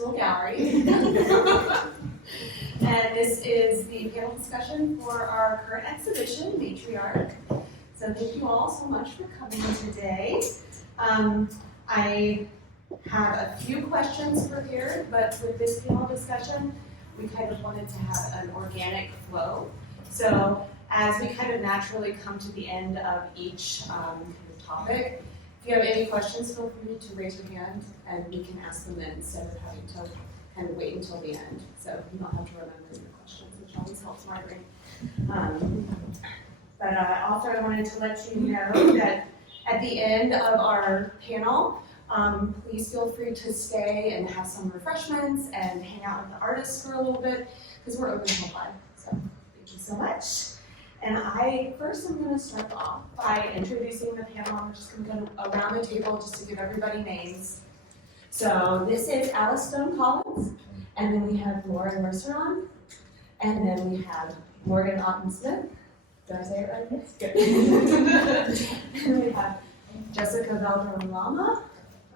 Spruill Gallery. And this is the panel discussion for our current exhibition, Matri-ARC. So thank you all so much for coming today. I have a few questions prepared, but with this panel discussion, we kind of wanted to have an organic flow. So as we kind of naturally come to the end of each kind of topic, if you have any questions, feel free to raise your hand and we can ask them then instead of having to kind of wait until the end. So you don't have to remember your questions, which always helps my brain. But also I wanted to let you know that at the end of our panel, please feel free to stay and have some refreshments and hang out with the artists for a little bit because we're open till 5. So thank you so much. And first I'm going to start off by introducing the panel. We're just going to go around the table just to give everybody names. So this is Alice Stone Collins, and then we have Lauren Merceron, and then we have Morgan Auten Smith. Did I say it right? Yes. Good. And then we have Jessica Valderrama.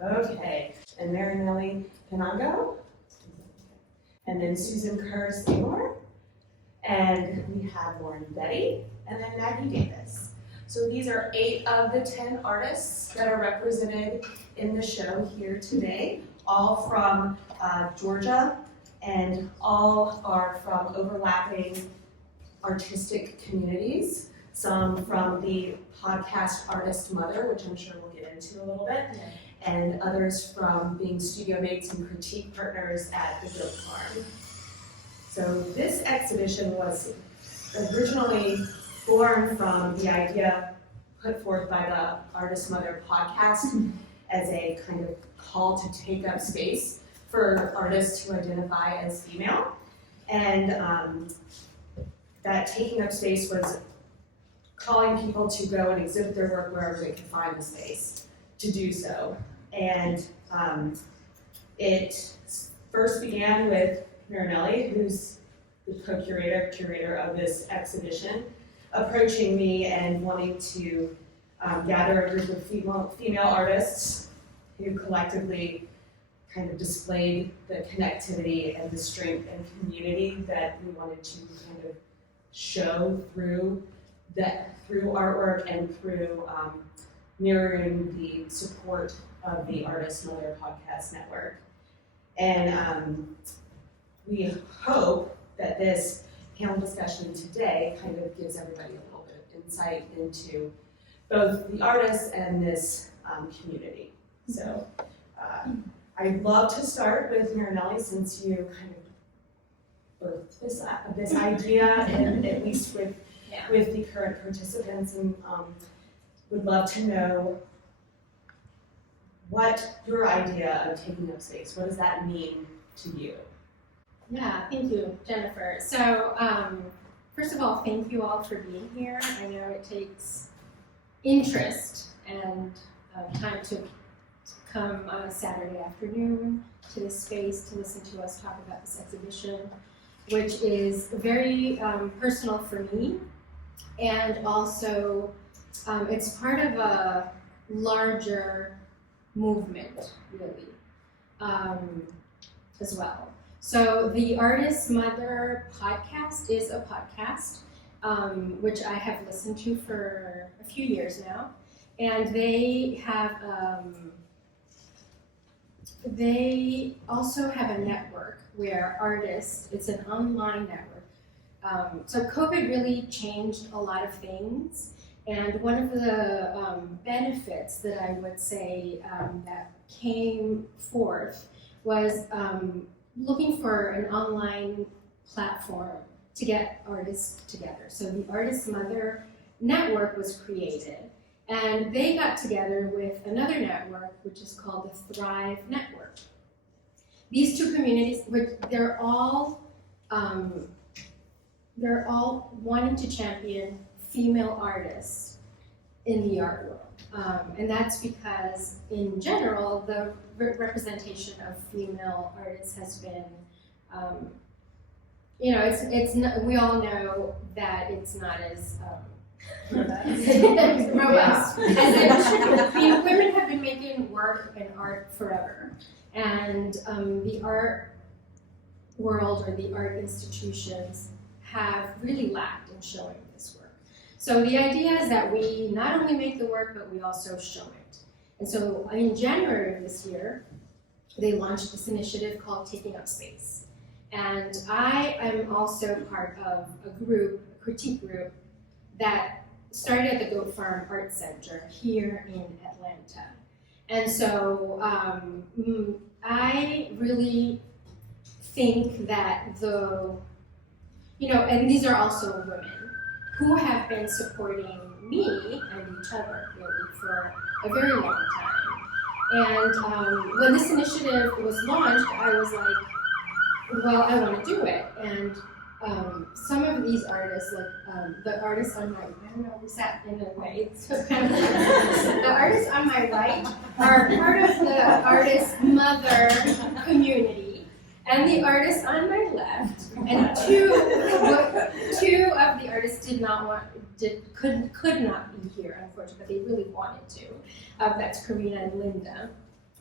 Okay. And Marinelly Piñango. And then Susan Ker-Seymer. And we have Lauren Betty, and then Maggie Davis. So these are 8 of the 10 artists that are represented in the show here today, all from Georgia, and all are from overlapping artistic communities. Some from the podcast Artist Mother, which I'm sure we'll get into a little bit, and others from being studio mates and critique partners at the Goat Farm. So this exhibition was originally born from the idea put forth by the Artist Mother podcast as a kind of call to take up space for artists who identify as female. And that taking up space was calling people to go and exhibit their work wherever they could find the space to do so. And it first began with Marinelly, who's the curator of this exhibition, approaching me and wanting to gather a group of female artists who collectively kind of displayed the connectivity and the strength and community that we wanted to kind of show through artwork and through mirroring the support of the Artist Mother Podcast Network. And we hope that this panel discussion today kind of gives everybody a little bit of insight into both the artists and this community. So I'd love to start with Marinelly, since you kind of birthed this idea, and at least with the current participants, and would love to know what your idea of taking up space, what does that mean to you? Yeah, thank you, Jennifer. So first of all, thank you all for being here. I know it takes interest and time to come on a Saturday afternoon to this space to listen to us talk about this exhibition, which is very personal for me, and also it's part of a larger movement, really, as well. So the Artist Mother podcast is a podcast, which I have listened to for a few years now, and they also have a network where artists, it's an online network. So COVID really changed a lot of things, and one of the benefits that I would say that came forth was looking for an online platform to get artists together. So the Artist Mother Network was created, and they got together with another network, which is called the Thrive Network. These two communities, they're all wanting to champion female artists in the art world. And that's because, in general, the representation of female artists has been, it's not, we all know that it's not as robust as it should be. Women have been making work and art forever. And the art world or the art institutions have really lacked in showing this work. So the idea is that we not only make the work, but we also show it. And so in January of this year, they launched this initiative called Taking Up Space. And I am also part of a group, a critique group, that started at the Goat Farm Art Center here in Atlanta. And so I really think that and these are also women who have been supporting me and each other really for a very long time. And when this initiative was launched, I was like, well, I want to do it. And some of these artists, like the artists on my, I don't know, we sat in a way, so kind of the artists on my right are part of the artist mother community, and the artists on my left, and two of the artists could not be here, unfortunately, but they really wanted to. That's Karina and Linda.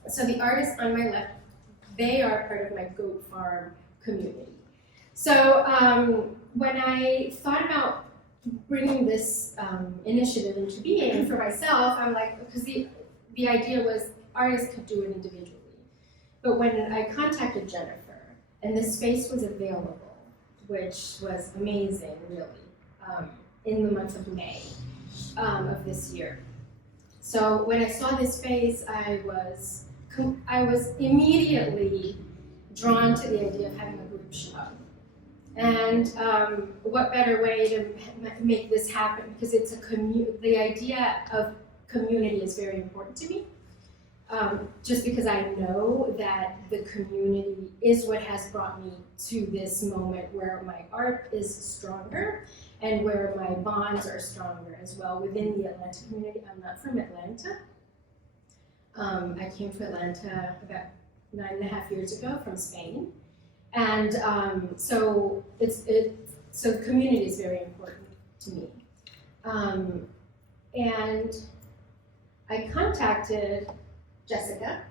So the artists on my left, they are part of my Goat Farm community. So when I thought about bringing this initiative into being for myself, I'm like, because the idea was artists could do it individually. But when I contacted Jennifer, and the space was available, which was amazing, really, in the month of May of this year. So when I saw this space, I was immediately drawn to the idea of having a group show. And what better way to make this happen? Because it's the idea of community is very important to me. Just because I know that the community is what has brought me to this moment where my art is stronger and where my bonds are stronger as well within the Atlanta community. I'm not from Atlanta. I came to Atlanta about 9.5 years ago from Spain. And so the community is very important to me. And I contacted Jessica,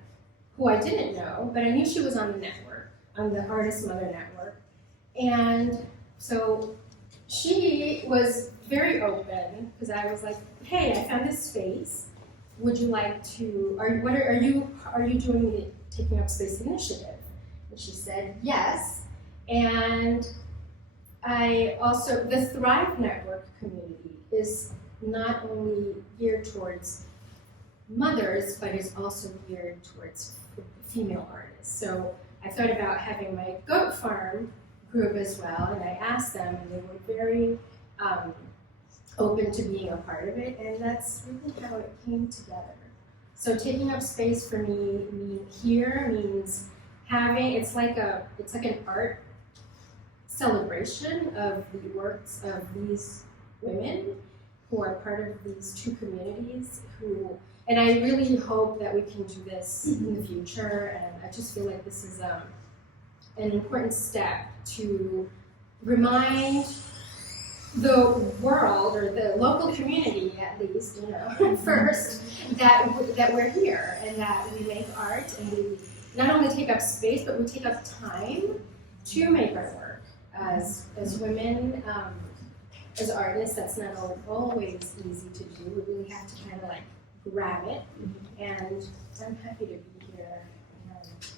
who I didn't know, but I knew she was on the network, on the Artist Mother Network. And so she was very open, because I was like, hey, I found this space. Would you like to, are you doing the Taking Up Space initiative? And she said, yes. And I also, the Thrive Network community is not only geared towards mothers, but is also geared towards female artists. So I thought about having my Goat Farm group as well, and I asked them, and they were very open to being a part of it, and that's really how it came together. So Taking Up Space for me means having, it's like an art celebration of the works of these women who are part of these two communities and I really hope that we can do this in the future, and I just feel like this is an important step to remind the world, or the local community at least, first, that we're here, and that we make art, and we not only take up space, but we take up time to make our work as women, as artists. That's not always easy to do. We really have to kind of like grab it, and I'm happy to be here.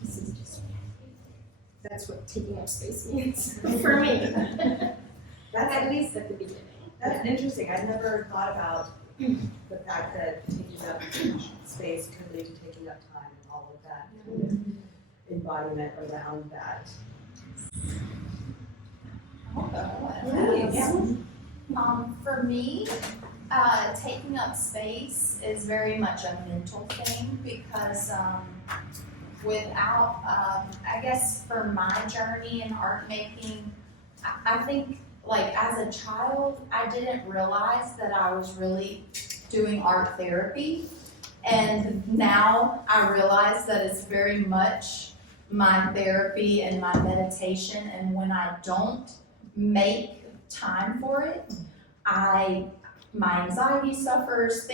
This is just, that's what taking up space means for me. That's at least at the beginning. That's interesting. I've never thought about the fact that taking up space could lead to taking up time and all of that kind of embodiment around that. For me, taking up space is very much a mental thing, because without, I guess for my journey in art making, I think like as a child, I didn't realize that I was really doing art therapy. And now I realize that it's very much my therapy and my meditation. And when I don't make time for it, my anxiety suffers,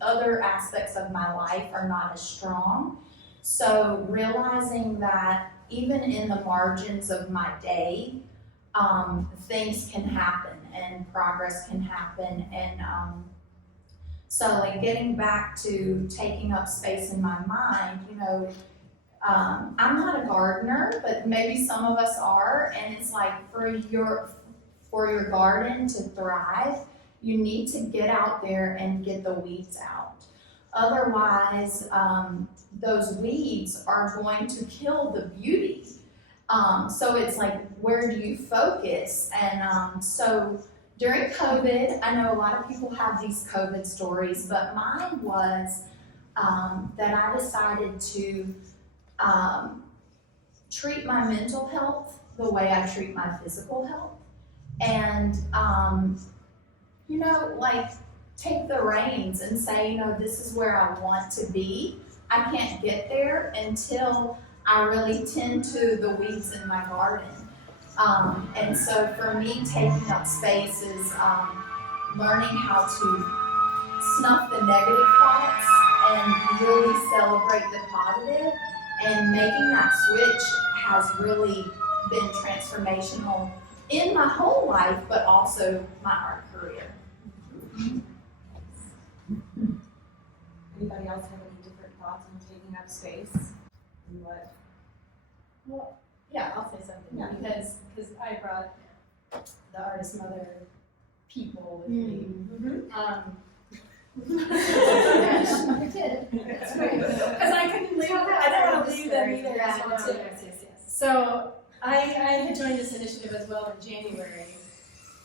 other aspects of my life are not as strong. So realizing that even in the margins of my day, things can happen and progress can happen. And so like getting back to taking up space in my mind, you know, I'm not a gardener, but maybe some of us are, and it's like for your garden to thrive, you need to get out there and get the weeds out. Otherwise, those weeds are going to kill the beauty. So it's like, where do you focus? And so during COVID, I know a lot of people have these COVID stories, but mine was that I decided to treat my mental health the way I treat my physical health. And, you know, like take the reins and say, you know, this is where I want to be. I can't get there until I really tend to the weeds in my garden. And so for me, taking up space is learning how to snuff the negative thoughts and really celebrate the positive. And making that switch has really been transformational in my whole life, but also my art career. Anybody else have any different thoughts on taking up space? And what? Well, yeah, I'll say something, Yeah. because I brought the artist mother people with me. I did. That's great. Because I couldn't leave that. I didn't want to leave them either as well too. Yes. So I had joined this initiative as well in January,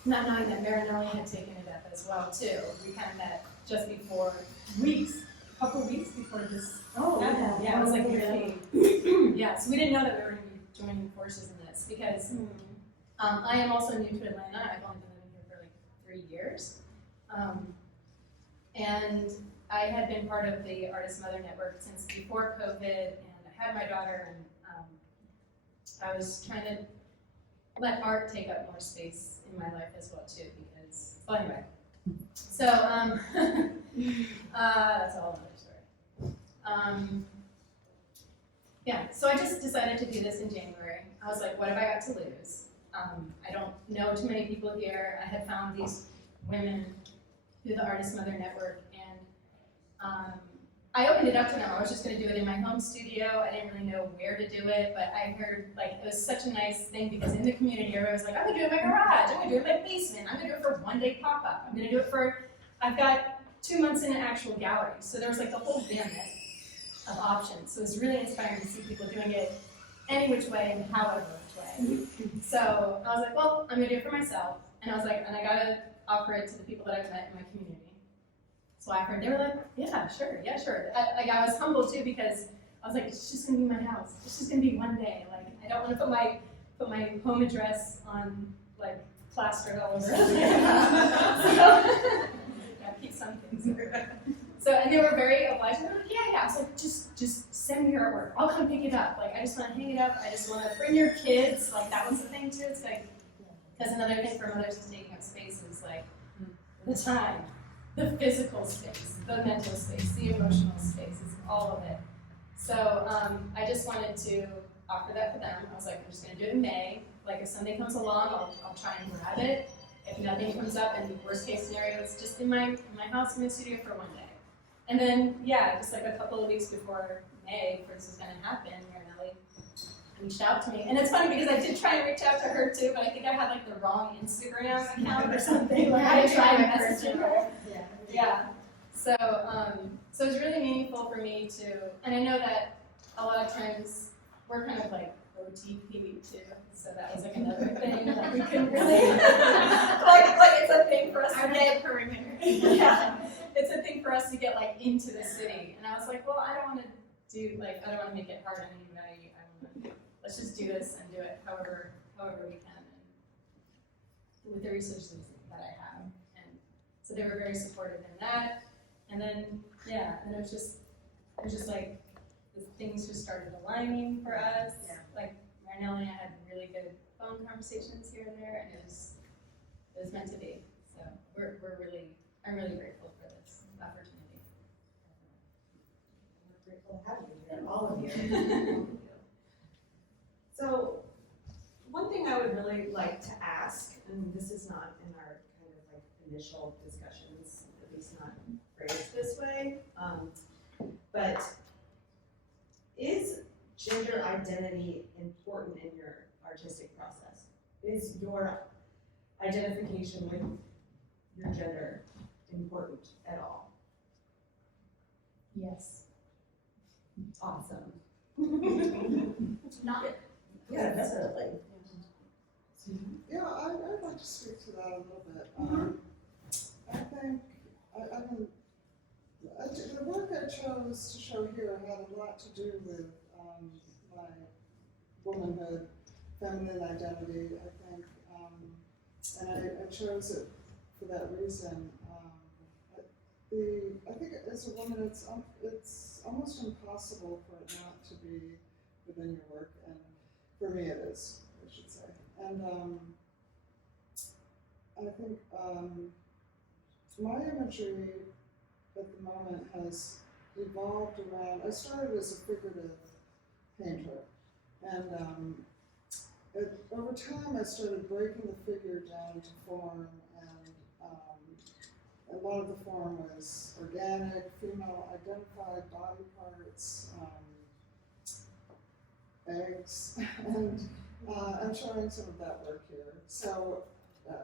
not knowing that Marinelly had taken it up as well too. We kind of met just before a couple weeks before this. Yeah, it was like really. Yeah, so we didn't know that we were going to be joining forces in this because I am also new to Atlanta. I've only been living here for like 3 years. And I had been part of the Artist Mother Network since before COVID, and I had my daughter, and I was trying to let art take up more space in my life as well too, because, well anyway. So, that's a whole other story. Yeah, so I just decided to do this in January. I was like, what have I got to lose? I don't know too many people here. I had found these women through the Artist Mother Network, and I opened it up to them. I was just going to do it in my home studio. I didn't really know where to do it, but I heard like it was such a nice thing because in the community, everybody was like, I'm going to do it in my garage. I'm going to do it in my basement. I'm going to do it for one day pop-up. I'm going to do it for, I've got 2 months in an actual gallery. So there was like the whole gamut of options. So it was really inspiring to see people doing it any which way and however which way. So I was like, well, I'm going to do it for myself. And I was like, and I got to offer it to the people that I've met in my community. So I heard, they were like, yeah, sure. I was humbled too because I was like, it's just gonna be my house. It's just gonna be one day. Like, I don't want to put my home address on like plastered all over. So, gotta keep some things. So, and they were very obliging. They were like, yeah. I was like, just send me your artwork. I'll come pick it up. Like, I just want to hang it up. I just want to bring your kids. Like, that was the thing too. It's like, because another thing for mothers is taking up space is like the time. The physical space, the mental space, the emotional space, is all of it. So I just wanted to offer that for them. I was like, I'm just going to do it in May. Like if something comes along, I'll try and grab it. If nothing comes up, and worst case scenario, it's just in my house, in my studio for one day. And then, yeah, just like a couple of weeks before May, for this was going to happen, Marinelly reached out to me. And it's funny because I did try and reach out to her too, but I think I had like the wrong Instagram account or something. Like I tried messaging her. Yeah. So it was really meaningful for me to, and I know that a lot of times we're kind of like OTP too, so that was like another thing that we couldn't really, like it's a thing for us to get perimeter. Yeah, it's a thing for us to get like into the city, and I was like, well, I don't want to make it hard on anybody. Let's just do this and do it however we can, and with the resources that I have. So they were very supportive in that, and then and it was just like things just started aligning for us. Yeah. Like Marinelly and I had really good phone conversations here and there, and it was meant to be. So I'm really grateful for this opportunity. grateful to have you here, all of you. So, one thing I would really like to ask, and this is not in our kind of like initial discussions, at least not phrased this way, but is gender identity important in your artistic process? Is your identification with your gender important at all? Yes. Awesome. Not, Yeah, definitely. Yeah, I'd like to speak to that a little bit. I think, the work I chose to show here had a lot to do with my womanhood, feminine identity, I think. And I chose it for that reason. I think as a woman, it's almost impossible for it not to be within your work, and for me it is, I should say. And I think my imagery at the moment has evolved around, I started as a figurative painter, and over time I started breaking the figure down to form, and a lot of the form was organic, female identified body parts, eggs, and I'm showing some of that work here. So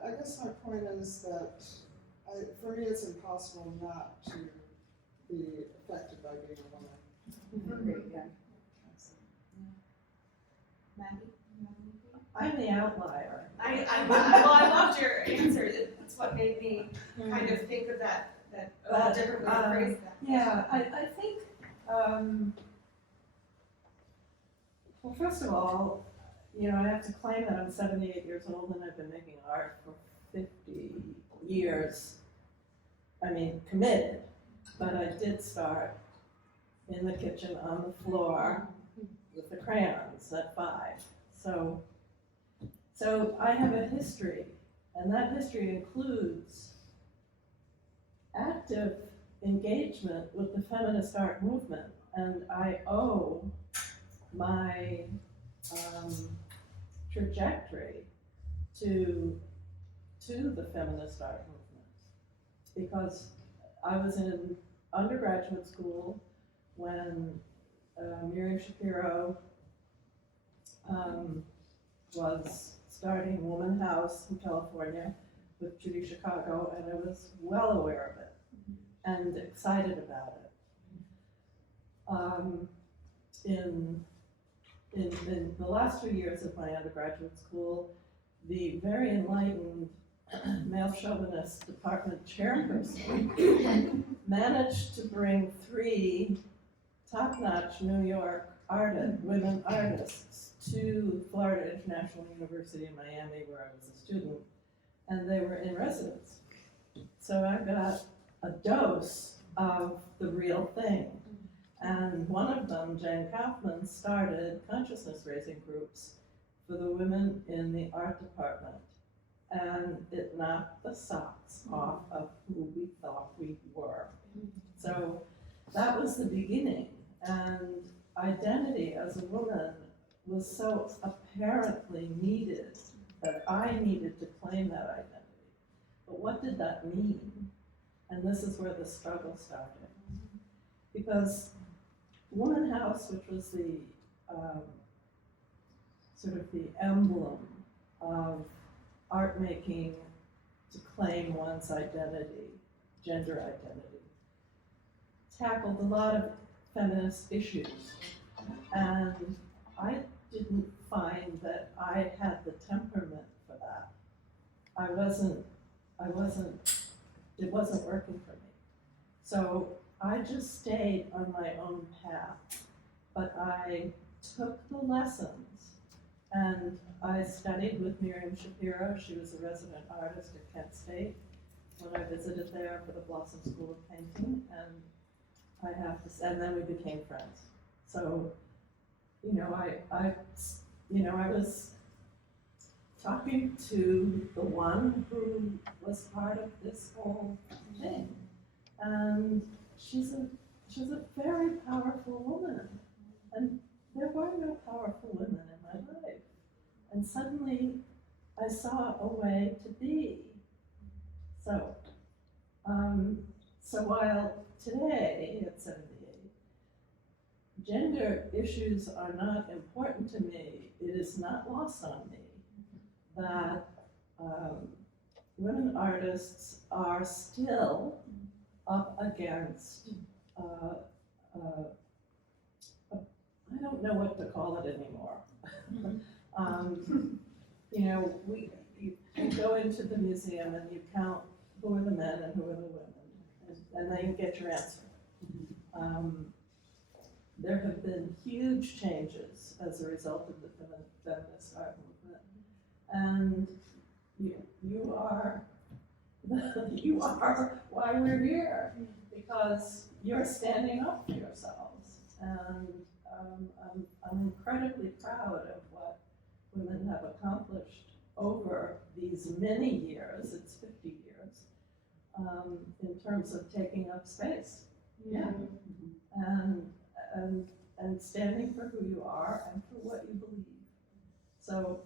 I guess my point is that for me it's impossible not to be affected by being a woman. Yeah. Maggie, you have anything? I'm the outlier. I loved your answer. That's what made me kind of think of that different way to phrase that. Yeah, I think, well, first of all, I have to claim that I'm 78 years old and I've been making art for 50 years. I mean, committed, but I did start in the kitchen on the floor with the crayons at 5. So I have a history, and that history includes active engagement with the feminist art movement, and I owe my trajectory to the feminist art movement, because I was in undergraduate school when Miriam Shapiro was starting Woman House in California with Judy Chicago, and I was well aware of it and excited about it. In the last 2 years of my undergraduate school, the very enlightened male chauvinist department chairperson managed to bring 3 top-notch New York women artists to Florida International University in Miami, where I was a student, and they were in residence. So I got a dose of the real thing. And one of them, Jane Kaufman, started consciousness-raising groups for the women in the art department. And it knocked the socks off of who we thought we were. So that was the beginning. And identity as a woman was so apparently needed that I needed to claim that identity. But what did that mean? And this is where the struggle started. Because Woman House, which was the sort of the emblem of art making to claim one's identity, gender identity, tackled a lot of feminist issues. And I didn't find that I had the temperament for that. It wasn't working for me. So I just stayed on my own path, but I took the lessons and I studied with Miriam Shapiro. She was a resident artist at Kent State when I visited there for the Blossom School of Painting, and then we became friends. So, I was talking to the one who was part of this whole thing, and she She was a very powerful woman, and there were no powerful women in my life. And suddenly, I saw a way to be. So, so while today, at 78, gender issues are not important to me, it is not lost on me that women artists are still up against, I don't know what to call it anymore. You know, you go into the museum and you count who are the men and who are the women, and then you get your answer. There have been huge changes as a result of the feminist art movement, and you are why we're here, because you're standing up for yourselves, and I'm incredibly proud of what women have accomplished over these many years. It's 50 years in terms of taking up space. Yeah, and standing for who you are and for what you believe. So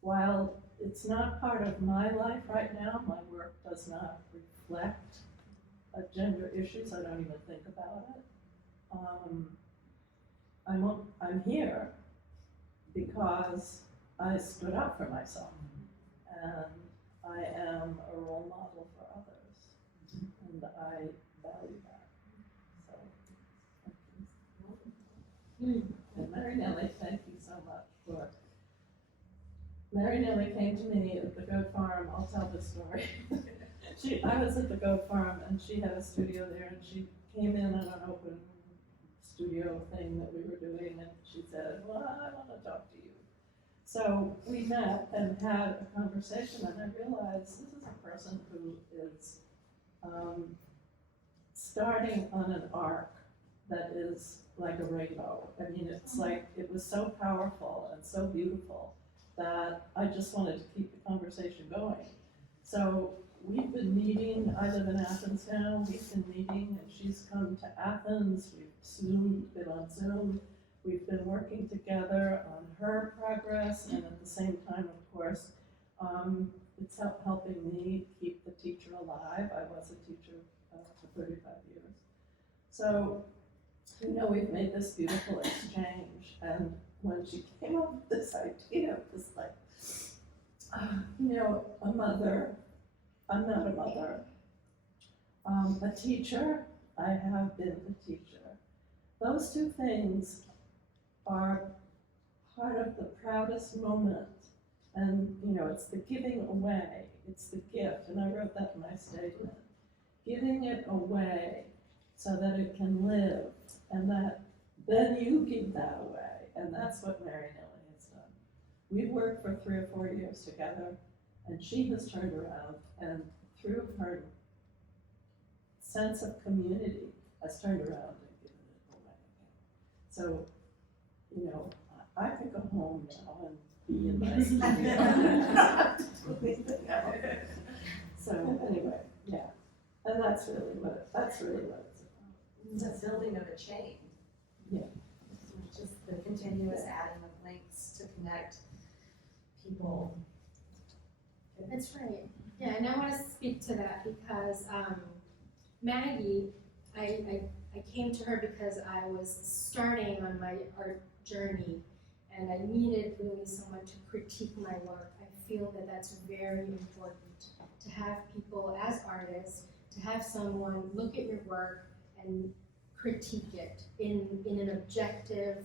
while it's not part of my life right now, my work does not reflect gender issues. I don't even think about it. I'm here because I stood up for myself, and I am a role model for others, and I value that. So, and Marinelly, thank you so much for. Marinelly came to me at the goat farm. I'll tell the story. I was at the goat farm, and she had a studio there, and she came in on an open studio thing that we were doing, and she said, "Well, I want to talk to you." So we met and had a conversation, and I realized this is a person who is starting on an arc that is like a rainbow. I mean, it's like, it was so powerful and so beautiful that I just wanted to keep the conversation going. So we've been meeting. I live in Athens now. We've been meeting, and she's come to Athens. We've been on Zoom. We've been working together on her progress, and at the same time, of course, it's helping me keep the teacher alive. I was a teacher for 35 years. So, you know, we've made this beautiful exchange, and when she came up with this idea, it was like, you know, a mother. I'm not a mother. A teacher. I have been a teacher. Those two things are part of the proudest moment. And, you know, it's the giving away. It's the gift. And I wrote that in my statement. Giving it away so that it can live. And that then you give that away. And that's what Marinelly has done. We've worked for 3 or 4 years together, and she has turned around and through her sense of community has turned around and given it away. So, you know, I could go home now and be in my studio. So anyway, yeah. And that's really what it's about. It's a building of a chain. Yeah. Just the continuous adding of links to connect people. That's right. Yeah, and I want to speak to that because Maggie, I came to her because I was starting on my art journey, and I needed really someone to critique my work. I feel that that's very important, to have people as artists, to have someone look at your work and critique it in an objective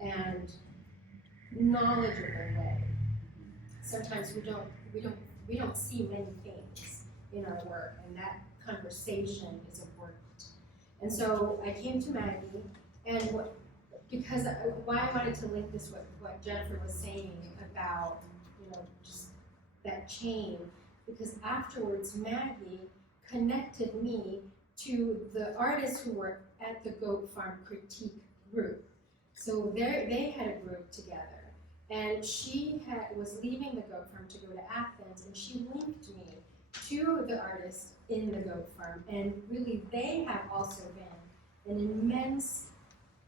and knowledgeable way. Sometimes we don't see many things in our work, and that conversation is important. And so I came to Maggie, and why I wanted to link this with what Jennifer was saying about, you know, just that chain, because afterwards Maggie connected me to the artists who were at the Goat Farm critique group. So they had a group together, and she was leaving the Goat Farm to go to Athens, and she linked me to the artists in the Goat Farm, and really they have also been an immense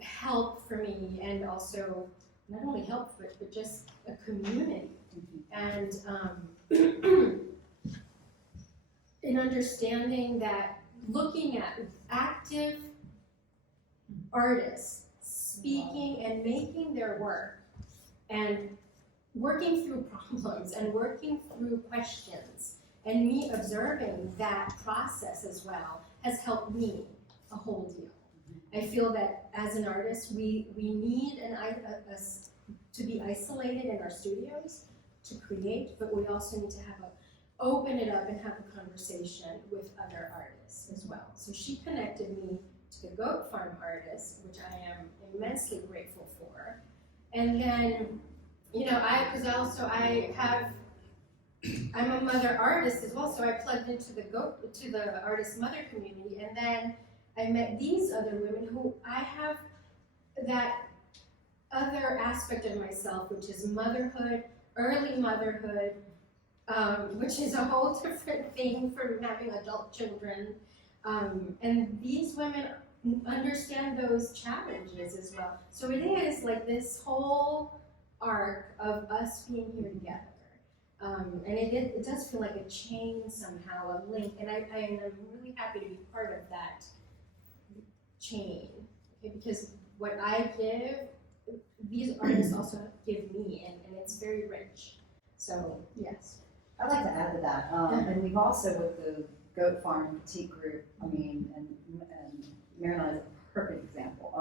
help for me, and also not only help, but just a community. And in understanding that looking at active artists speaking and making their work and working through problems and working through questions and me observing that process as well has helped me a whole deal. I feel that as an artist, we need us to be isolated in our studios to create, but we also need to open it up and have a conversation with other artists as well. So she connected me to the Goat Farm artists, which I am immensely grateful for. And then, you know, I'm a mother artist as well, so I plugged into the artist mother community, and then I met these other women who I have that other aspect of myself, which is motherhood, early motherhood, which is a whole different thing from having adult children. And these women understand those challenges as well. So it is like this whole arc of us being here together. And it does feel like a chain somehow, a link, and I am really happy to be part of that chain, okay? Because what I give, these artists also give me, and it's very rich. So, yes. I'd like to add to that, and we've also, with the Goat Farm Critique Group, I mean, and Marinelly is a perfect example.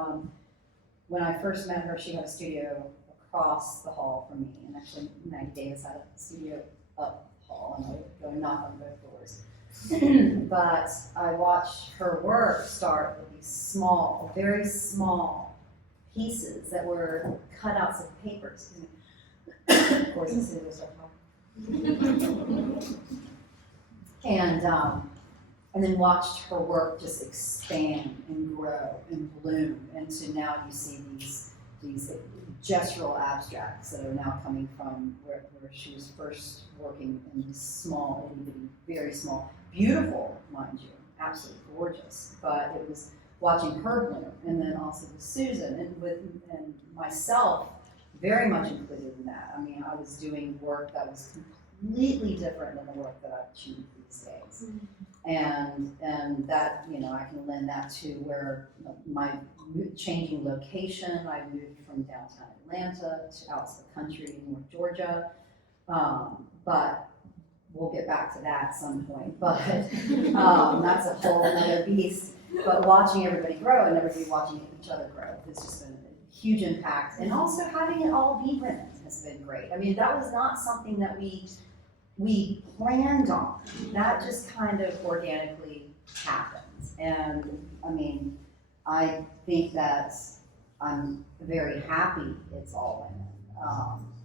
When I first met her, she had a studio across the hall from me, and actually Maggie Davis had a studio up the hall, and I would go and knock on both doors. But I watched her work start with these small, very small pieces that were cutouts of paper. Of course, the studio started talking. And then watched her work just expand and grow and bloom, and so now you see these gestural abstracts that are now coming from where she was first working in these small, itty-bitty, very small, beautiful, mind you, absolutely gorgeous. But it was watching her bloom, and then also with Susan and myself, very much included in that. I mean, I was doing work that was completely different than the work that I achieve these days. And that, you know, I can lend that to where my changing location, I moved from downtown Atlanta to out to the country in North Georgia. But we'll get back to that at some point. But that's a whole other beast. But watching everybody grow and everybody watching each other grow has just been a huge impact. And also having it all be women has been great. I mean, that was not something that we planned on. That just kind of organically happens. And I mean, I think that I'm very happy it's all women.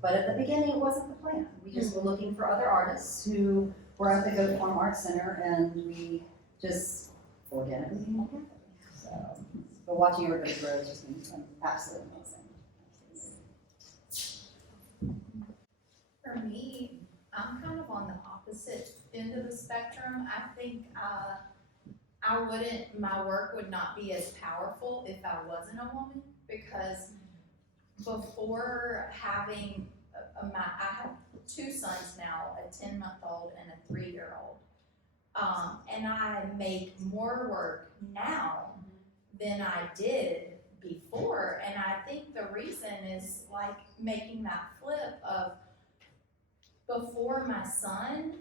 But at the beginning, it wasn't the plan. We just were looking for other artists who were at the Goat Farm Art Center, and we just organically came together. So, but watching everybody grow has just been absolutely amazing. For me, I'm kind of on the opposite end of the spectrum. I think my work would not be as powerful if I wasn't a woman, because before having I have two sons now, a 10-month-old and a 3-year-old. And I make more work now than I did before. And I think the reason is like making that flip of, before my son,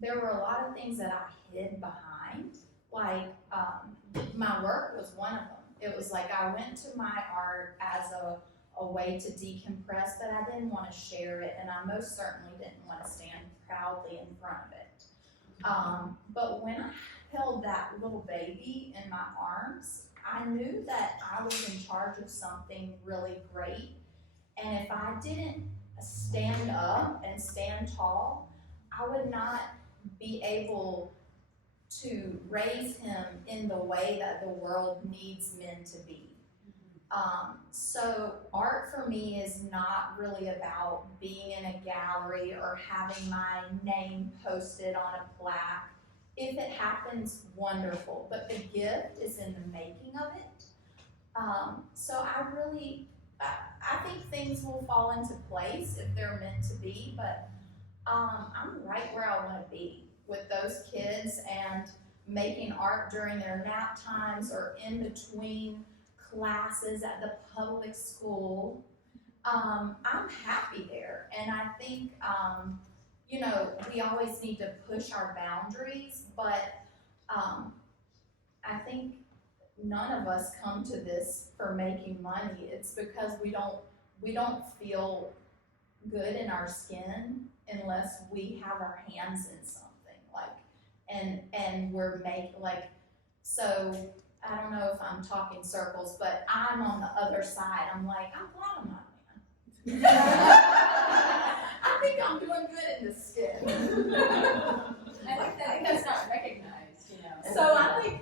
there were a lot of things that I hid behind. Like, my work was one of them. It was like I went to my art as a way to decompress, but I didn't want to share it, and I most certainly didn't want to stand proudly in front of it. But when I held that little baby in my arms, I knew that I was in charge of something really great, and if I didn't stand up and stand tall, I would not be able to raise him in the way that the world needs men to be. So art for me is not really about being in a gallery or having my name posted on a plaque. If it happens, wonderful, but the gift is in the making of it. So I think things will fall into place if they're meant to be, but I'm right where I want to be with those kids and making art during their nap times or in between classes at the public school. I'm happy there, and I think, you know, we always need to push our boundaries, but I think none of us come to this for making money. It's because we don't feel good in our skin unless we have our hands in something, like, and we're so I don't know if I'm talking circles, but I'm on the other side. I'm like, I'm glad I'm not a man. I think I'm doing good in this skin. I think that's not recognized, you know. So I think,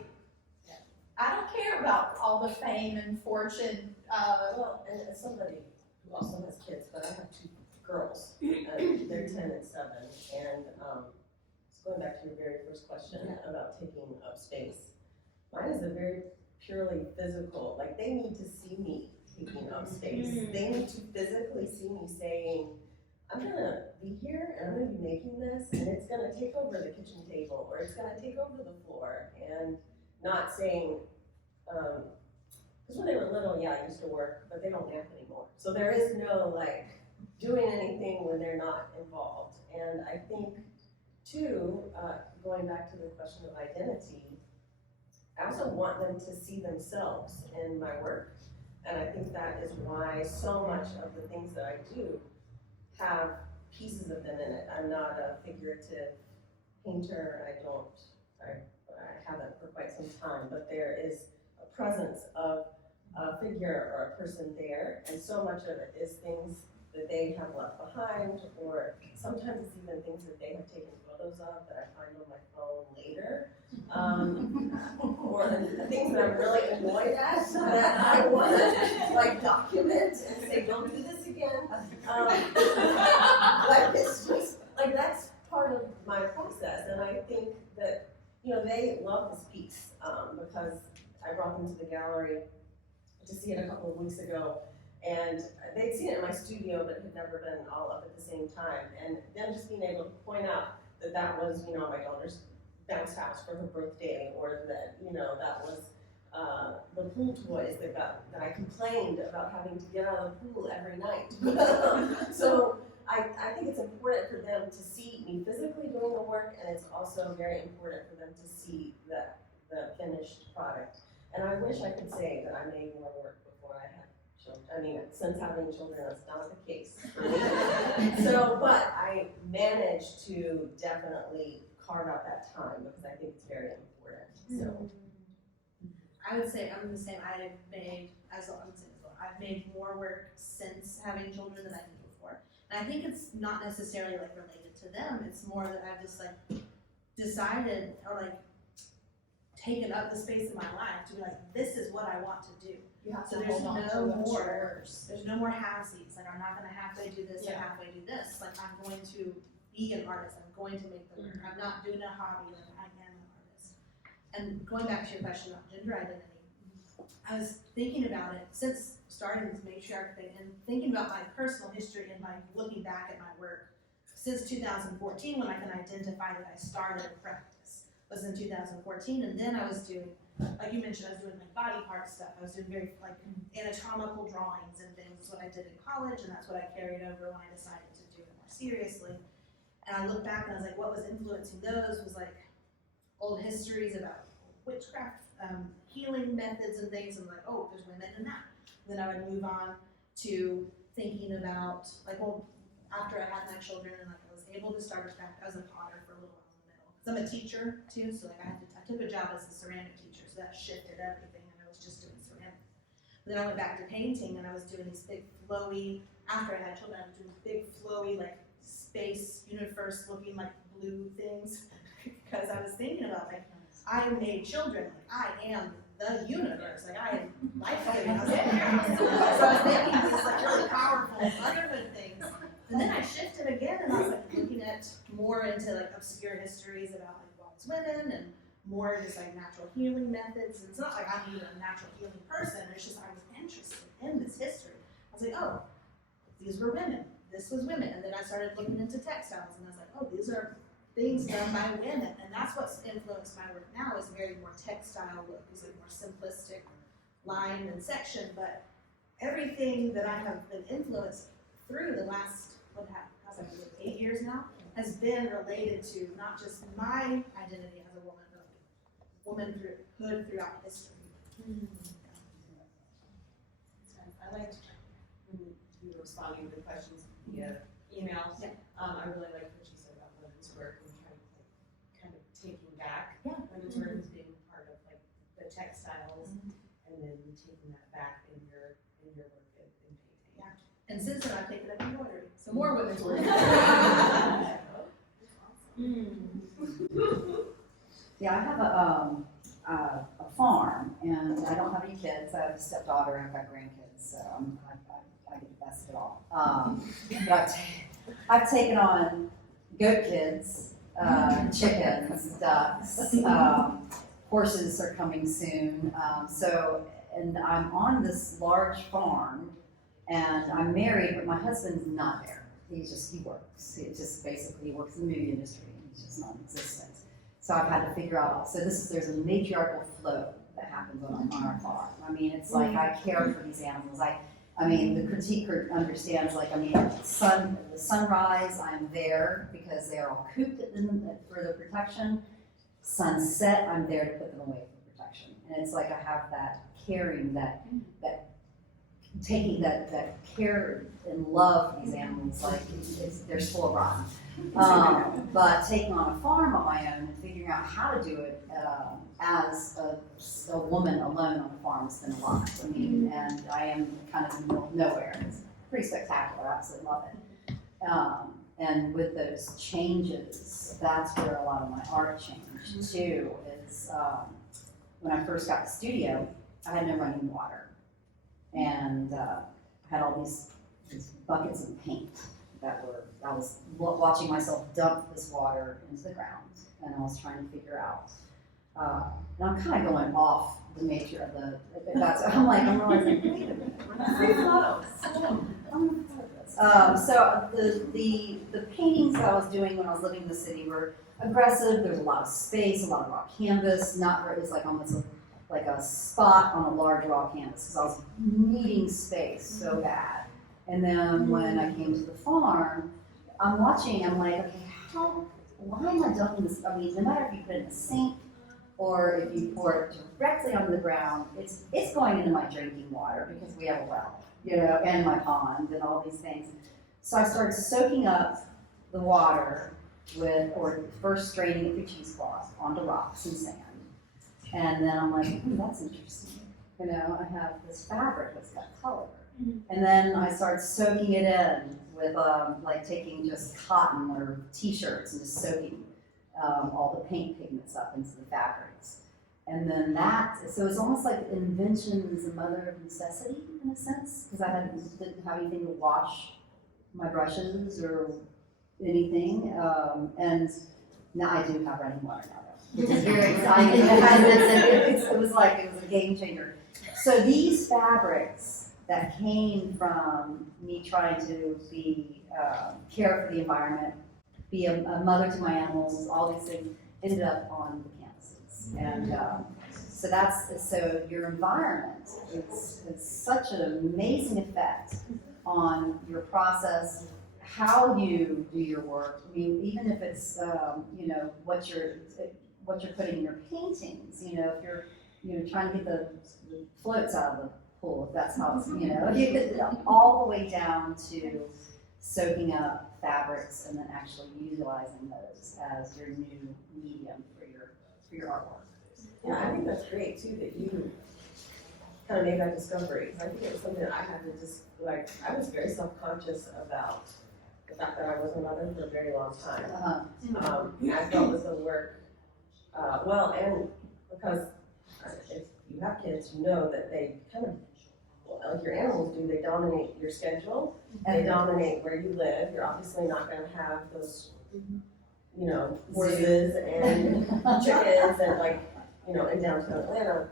I don't care about all the fame and fortune. Well, and as somebody who also has kids, but I have two girls, they're 10 and 7, and so going back to your very first question about taking up space, mine is a very purely physical, like they need to see me taking up space. They need to physically see me saying, I'm gonna be here and I'm gonna be making this and it's gonna take over the kitchen table or it's gonna take over the floor, and not saying, because when they were little, yeah, I used to work, but they don't nap anymore. So there is no like doing anything when they're not involved. And I think too, going back to the question of identity, I also want them to see themselves in my work. And I think that is why so much of the things that I do have pieces of them in it. I'm not a figurative painter. I haven't for quite some time, but there is a presence of a figure or a person there, and so much of it is things that they have left behind, or sometimes it's even things that they have taken photos of that I find on my phone later, or the things that I'm really annoyed at that I want to like document and say, don't do this again. Like it's just like that's part of my process, and I think that they love this piece because I brought them to the gallery to see it a couple of weeks ago, and they'd seen it in my studio but had never been all up at the same time, and them just being able to point out that that was my daughter's bounce house for her birthday, or that that was the pool toys that I complained about having to get out of the pool every night. So I think it's important for them to see me physically doing the work, and it's also very important for them to see the finished product. And I wish I could say that I made more work before I had children. I mean, since having children, that's not the case for me. So, but I managed to definitely carve out that time because I think it's very important. So. I would say I'm the same. I've made more work since having children than I did before. And I think it's not necessarily like related to them. It's more that I've just like decided or like taken up the space in my life to be like, this is what I want to do. So there's no more halfsies. Like I'm not gonna halfway do this and halfway do this. Like I'm going to be an artist. I'm going to make the work. I'm not doing a hobby. Like I am an artist. And going back to your question about gender identity, I was thinking about it since starting this Matri-ARC thing and thinking about my personal history and like looking back at my work since 2014 when I can identify that I started a practice was in 2014, and then I was doing, like you mentioned, I was doing like body part stuff. I was doing very like anatomical drawings and things. That's what I did in college, and that's what I carried over when I decided to do it more seriously. And I look back and I was like, what was influencing those was like old histories about witchcraft, healing methods and things, and like, oh, there's women in that. Then I would move on to thinking about, like, well, after I had my children and like I was able to start a craft, I was a potter for a little while in the middle. Because I'm a teacher too, so like I took a job as a ceramic teacher, so that shifted everything, and I was just doing ceramics. But then I went back to painting, and I was doing these big flowy, after I had children, I was doing big flowy, like space, universe looking like blue things, because I was thinking about like, I made children, like I am the universe, like I am life-giving. I was like, so I was making these like really powerful motherhood things. And then I shifted again, and I was like looking at more into like obscure histories about like wise women and more just like natural healing methods. And it's not like I'm even a natural healing person, it's just I was interested in this history. I was like, oh, these were women, this was women. And then I started looking into textiles and I was like, oh, these are things done by women. And that's what's influenced my work now, is very more textile look, is like more simplistic line and section. But everything that I have been influenced through the last, how's that, 8 years now, has been related to not just my identity as a woman, but womanhood throughout history. I liked when you were responding to the questions via emails. Yeah. I really liked what you said about women's work and trying to kind of taking back Yeah. women's work as being part of like the textiles, and then taking that back in your work in painting. Yeah. And since then, I've taken up embroidery, so more women's work. Yeah, I have a farm, and I don't have any kids. I have a stepdaughter, and I've got grandkids, so I get the best of it all. But I've taken on goat kids, chickens, ducks, horses are coming soon. And I'm on this large farm, and I'm married, but my husband's not there. He works. He works in the movie industry. He's just non-existent. So I've had to figure out, there's a matriarchal flow that happens on our farm. I mean, it's like I care for these animals. I mean, the critiquer understands, the sunrise, I'm there because they are all cooped for the protection. Sunset, I'm there to put them away for protection. And it's like I have that caring, taking that care and love for these animals, they're full of rotten. But taking on a farm on my own and figuring out how to do it as a woman alone on a farm has been a lot. I mean, and I am kind of in the middle of nowhere. It's pretty spectacular. I absolutely love it. And with those changes, that's where a lot of my art changed too. Is when I first got the studio, I had no running water, and I had all these buckets of paint I was watching myself dump this water into the ground, and I was trying to figure out, and I'm kind of going off the nature of I'm realizing, wait a minute, free flow. So the paintings that I was doing when I was living in the city were aggressive. There's a lot of space, a lot of raw canvas, it's like almost like a spot on a large raw canvas, because I was needing space so bad. And then when I came to the farm, I'm watching, I'm like, okay, why am I dumping this? I mean, no matter if you put it in a sink or if you pour it directly onto the ground, it's going into my drinking water because we have a well, and my pond and all these things. So I started soaking up the water or first straining it through cheesecloth onto rocks and sand. And then I'm like, that's interesting. I have this fabric that's got color. And then I started soaking it in with taking just cotton or t-shirts and just soaking all the paint pigments up into the fabrics. And then so it's almost like invention is the mother of necessity in a sense, because I didn't have anything to wash my brushes or anything. And now I do have running water now, though, which is very exciting. It was a game changer. So these fabrics that came from me trying to care for the environment, be a mother to my animals, all these things ended up on the canvases. And so your environment is such an amazing effect on your process, how you do your work. I mean, even if it's what you're putting in your paintings. If you're trying to get the floats out of the pool, if that's how it's, you get all the way down to soaking up fabrics and then actually utilizing those as your new medium for your artwork. Yeah, I think that's great too, that you kind of made that discovery. I think it was something that I had to I was very self-conscious about the fact that I was a mother for a very long time. And I felt as though work, and because if you have kids, you know that they kind of, like your animals do, they dominate your schedule, they dominate where you live. You're obviously not going to have those you know, horses and chickens and like, you know, in downtown Atlanta.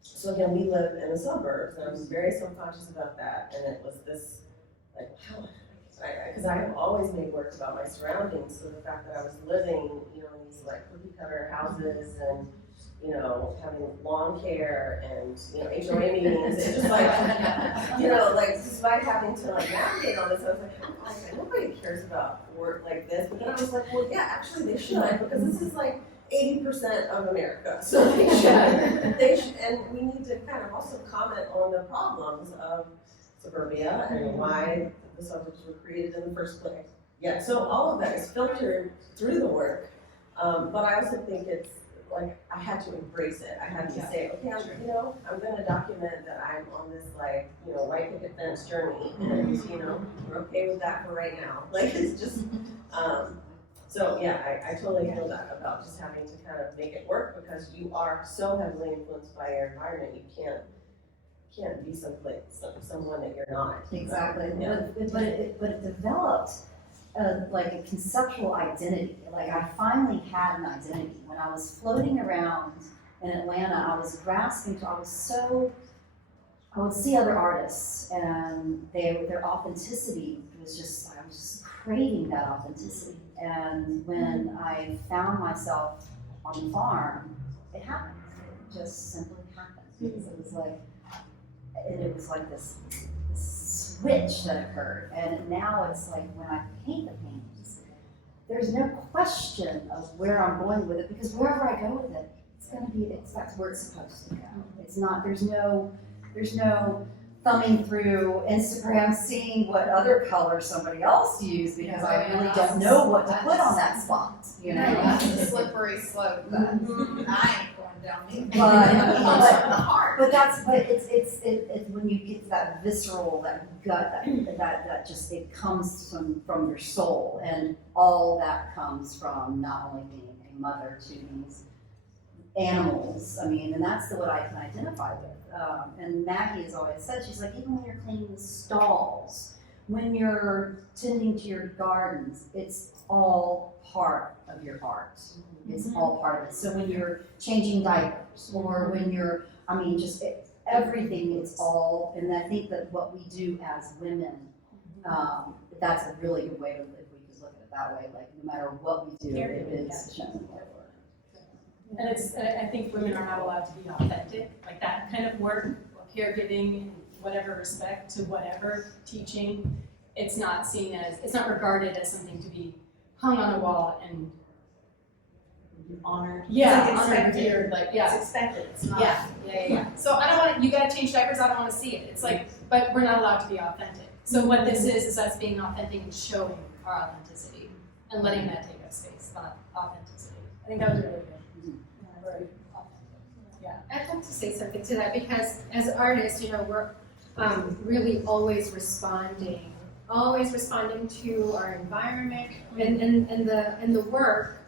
So again, we live in the suburbs, and I was very self-conscious about that, and it was this, like, how, because I have always made work about my surroundings, so the fact that I was living, you know, in these like cookie cutter houses and, you know, having lawn care and, you know, HOA meetings, it's just like, you know, like, despite having to like navigate all this, I was like, nobody cares about work like this, but then I was like, well, yeah, actually they should, because this is like 80% of America, so they should, and we need to kind of also comment on the problems of suburbia and why the suburbs were created in the first place. Yeah, so all of that is filtered through the work, but I also think it's like I had to embrace it. I had to say, okay, I'm going to document that I'm on this like, you know, white picket fence journey, and you know, we're okay with that for right now. Like it's just, so yeah, I totally feel that about just having to kind of make it work because you are so heavily influenced by your environment. You can't be someone that you're not. Exactly, Yeah. but it developed like a conceptual identity. Like I finally had an identity. When I was floating around in Atlanta, I was grasping to, I would see other artists and their authenticity was just, I was just craving that authenticity. And when I found myself on the farm, it happened. It just simply happened. Because it was like this switch that occurred. And now it's like when I paint the paintings, there's no question of where I'm going with it, because wherever I go with it, that's where it's supposed to go. It's not, there's no thumbing through Instagram, seeing what other color somebody else used, because I really don't know what to put on that spot, you know? That's a slippery slope that I ain't going down either. But when you get that visceral, that gut, that just, it comes from your soul, and all that comes from not only being a mother to these animals. I mean, and that's what I can identify with. And Maggie has always said, she's like, even when you're cleaning the stalls, when you're tending to your gardens, it's all part of your art. It's all part of it. So when you're changing diapers, or when you're, everything is all, and I think that what we do as women, that's a really good way to live. We could look at it that way. Like no matter what we do, it is shown. And I think women are not allowed to be authentic, like that kind of work, caregiving, in whatever respect to whatever teaching, it's not regarded as something to be hung on a wall and honored. yeah, It's honored, expected. revered, like, yeah. It's expected, it's not. Yeah. So I don't want, you gotta change diapers, I don't wanna see it. It's like, but we're not allowed to be authentic. So what this is us being authentic and showing our authenticity and letting that take up space, not authenticity. I think that was really good. Very authentic. Yeah. I'd like to say something to that because as artists, we're really always responding to our environment, and the work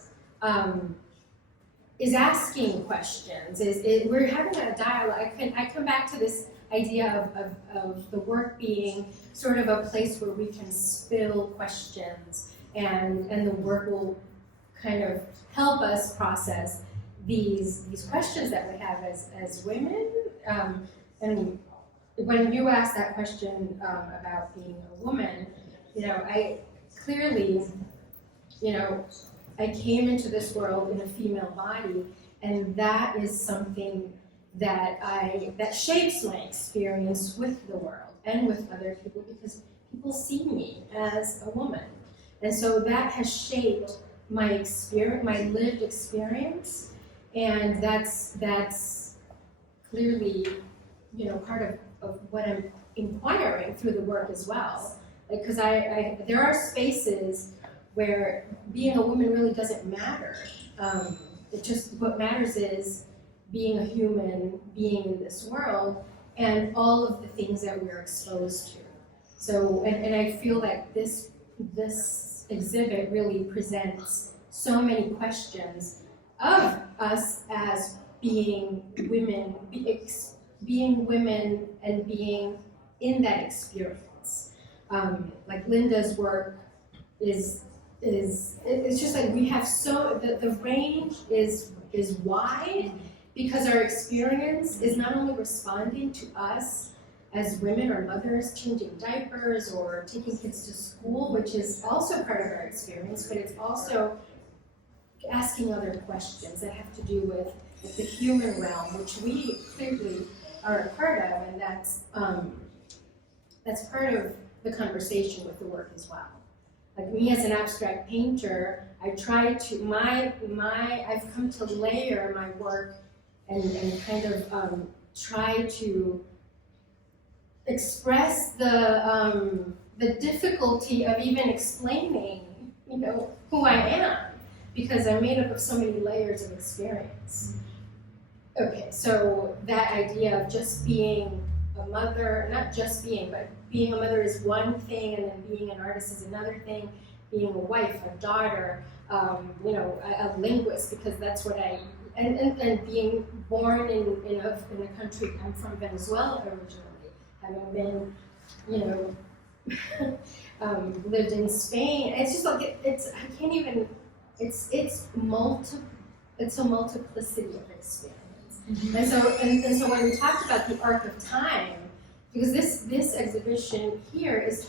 is asking questions. We're having a dialogue. I come back to this idea of the work being sort of a place where we can spill questions, and the work will kind of help us process these questions that we have as women. And when you asked that question about being a woman, I clearly, I came into this world in a female body, and that is something that shapes my experience with the world and with other people, because people see me as a woman. And so that has shaped my experience, my lived experience, and that's clearly, part of what I'm inquiring through the work as well. Because there are spaces where being a woman really doesn't matter. What matters is being a human being in this world and all of the things that we're exposed to. So, and I feel like this exhibit really presents so many questions of us as being women and being in that experience. Like Linda's work is it's just like we have the range is wide because our experience is not only responding to us as women or mothers changing diapers or taking kids to school, which is also part of our experience, but it's also asking other questions that have to do with the human realm, which we clearly are a part of, and that's part of the conversation with the work as well. Like me as an abstract painter, I try to, I've come to layer my work and kind of try to express the difficulty of even explaining, who I am, because I'm made up of so many layers of experience. Okay, so that idea of just being a mother, not just being, but being a mother is one thing, and then being an artist is another thing. Being a wife, a daughter, a linguist, because that's what and being born in a country, I'm from Venezuela originally, having been, lived in Spain. It's just like it's I can't even. It's a multiplicity of experience. And so when we talked about the arc of time, because this exhibition here is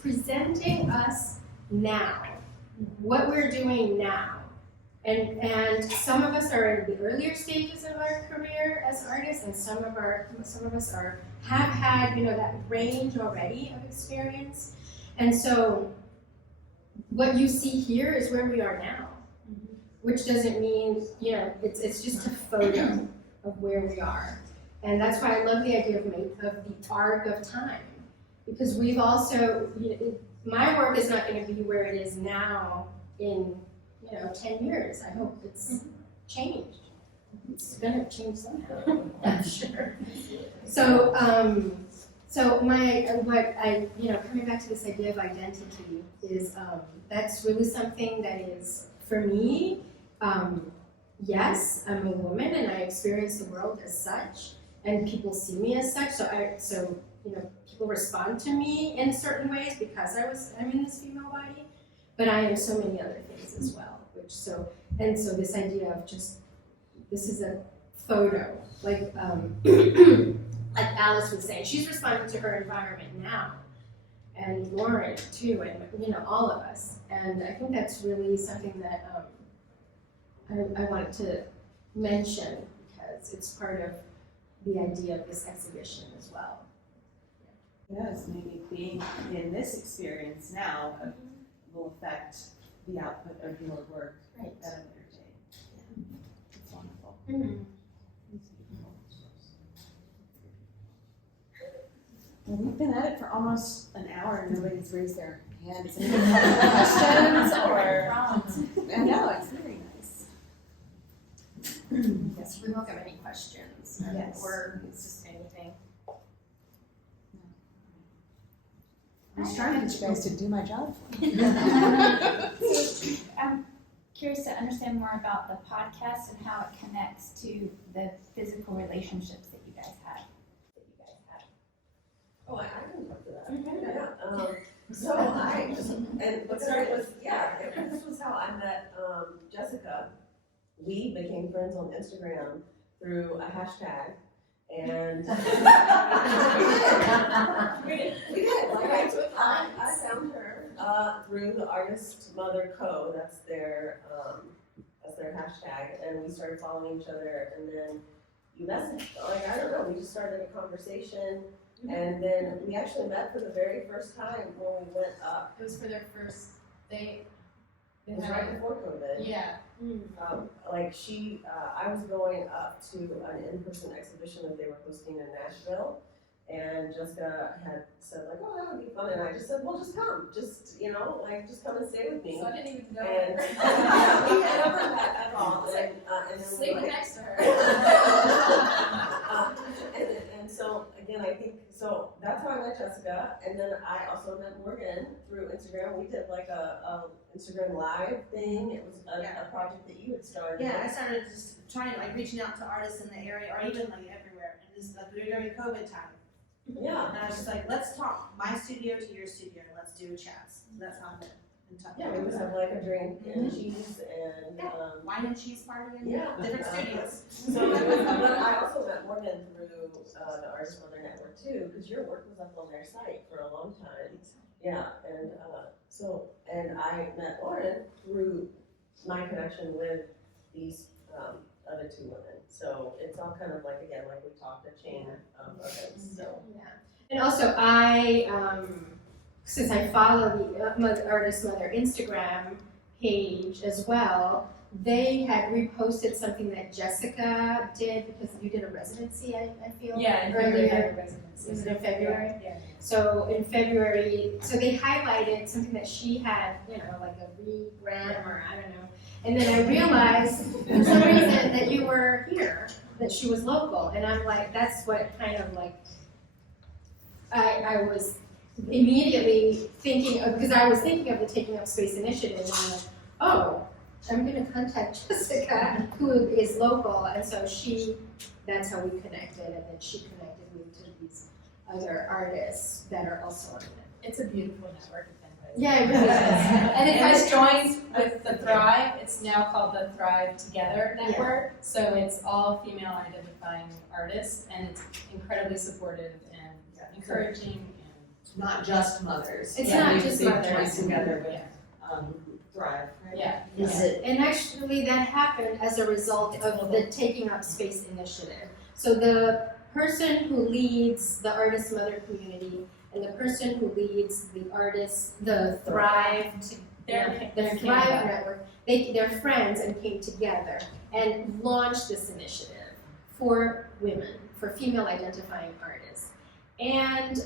presenting us now, what we're doing now. And some of us are in the earlier stages of our career as artists, and some of us have had that range already of experience. And so what you see here is where we are now, which doesn't mean it's just a photo of where we are. And that's why I love the idea of the arc of time, because we've also, my work is not going to be where it is now in 10 years. I hope it's changed. It's going to change somehow, I'm sure. So, coming back to this idea of identity is that's really something that is for me. Yes, I'm a woman and I experience the world as such, and people see me as such. So people respond to me in certain ways because I'm in this female body, but I am so many other things as well. So this idea of just this is a photo, like Alice was saying, she's responding to her environment now, and Lauren too, and all of us. And I think that's really something that I wanted to mention because it's part of the idea of this exhibition as well. Yes, maybe being in this experience now will affect the output of your work at another day. It's wonderful. Well, we've been at it for almost an hour and nobody's raised their hands. Any questions or? I know, it's very nice. Yes, we welcome any questions. Yes. Or it's just anything. I'm just trying to get you guys to do my job for me. I'm curious to understand more about the podcast and how it connects to the physical relationships that you guys have. Oh, I can talk to that. So this was how I met Jessica. We became friends on Instagram through a hashtag, and we did. I found her through the Artist Mother Co. That's their hashtag, and we started following each other, and then you messaged. I don't know. We just started a conversation. And then we actually met for the very first time when we went up. It was for their first date. It was right before COVID. Yeah. I was going up to an in-person exhibition that they were hosting in Nashville, and Jessica had said oh, that would be fun, and I just said, well, just come, just come and stay with me. So I didn't even know And her. we had never met at all, and then Sleeping next to her. and so again, I think that's how I met Jessica, and then I also met Morgan through Instagram. We did a Instagram live thing. It was a project that you had started. Yeah, I started just trying reaching out to artists in the area or even everywhere, and just we were during COVID time. Yeah. And I was just let's talk my studio to your studio, let's do chats. That's how I met. Yeah, we would have like a drink and cheese and, Wine and cheese party and yeah. different studios. So, but I also met Morgan through, the Artist Mother Network too, because your work was up on their site for a long time. Yeah, and, and I met Lauren through my connection with these, other two women. So it's all kind of like, again, like we talked, a chain of events, so. Yeah. And also since I follow the Artist Mother Instagram page as well, they had reposted something that Jessica did because you did a residency, I feel. Yeah, in earlier. February residency. Was it in February? Yeah. So in February, so they highlighted something that she had, like a regram or I don't know. And then I realized for some reason that you were here, that she was local. And I'm like, that's what kind of like, I was immediately thinking of, because I was thinking of the Taking Up Space initiative, and I'm like, oh, I'm gonna contact Jessica, who is local, and so that's how we connected, and then she connected me to these other artists that are also on it. It's a beautiful network, if anybody's. Yeah, it really is. And it has joined with the Thrive. It's now called the Thrive Together Network. So it's all female identifying artists, and it's incredibly supportive and encouraging. Not just mothers. It's Yeah, not we- just they've mothers. joined together with, Yeah. Thrive, right? Yeah. Is it, And actually, that happened as a result of the Taking Up Space initiative. So the person who leads the Artist Mother community and the person who leads the Thrive, They're the Thrive network, they're friends and came together and launched this initiative for women, for female identifying artists. And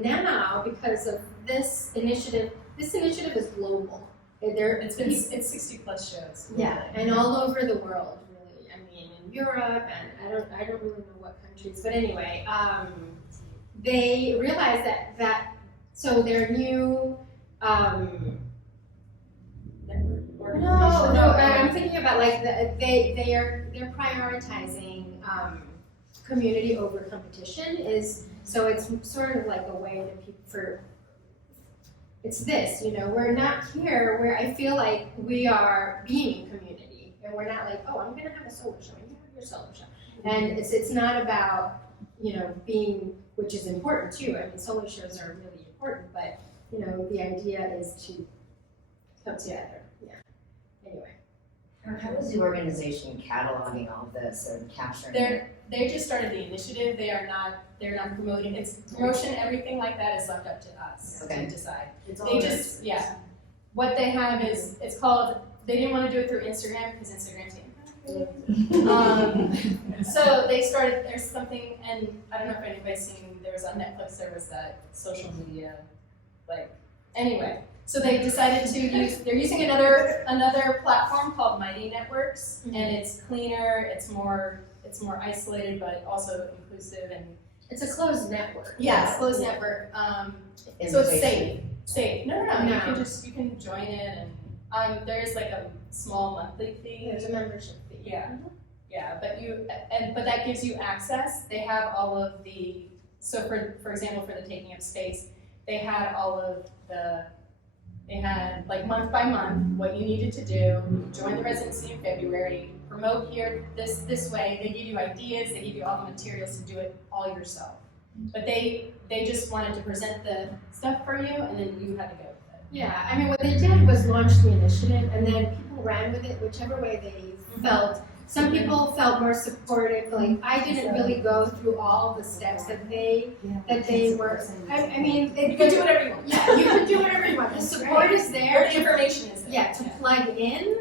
now, because of this initiative is global. It's 60 plus shows. Yeah, and all over the world, really. I mean, in Europe, and I don't really know what countries, but anyway, they realized so their new, I'm thinking about like they're prioritizing community over competition so it's sort of like a way it's this, we're not here where I feel like we are being in community, and we're not like, oh, I'm gonna have a solo show, and you have your solo show. And it's not about, being, which is important too. I mean, solo shows are really important, but, the idea is to come together, yeah. Anyway. How is the organization cataloging all this and capturing it? They just started the initiative. They're not promoting. It's promotion, everything like that is left up to us Okay. to decide. It's all They just, what they have is, it's called, they didn't want to do it through Instagram because Instagram's so they started, there's something, and I don't know if anybody's seen, there was on Netflix, there was that social media, anyway. So they decided they're using another platform called Mighty Networks, and it's cleaner, it's more isolated, but also inclusive, and It's a closed network. yeah, it's a closed network. So it's safe. No. No. You can join in, and there's like a small monthly fee. There's a membership fee. Yeah, but that gives you access. They have all of the, so for example, for the Taking Up Space, they had like month by month what you needed to do, join the residency in February, promote here this way. They give you ideas, they give you all the materials to do it all yourself. But they just wanted to present the stuff for you, and then you had to go with it. Yeah, I mean, what they did was launch the initiative, and then people ran with it whichever way they felt. Some people felt more supportive, like I didn't really go through all the steps that they were, I mean. You can do whatever you want. Yeah, you can do whatever you want. The support is there. The information is there. Yeah, to plug in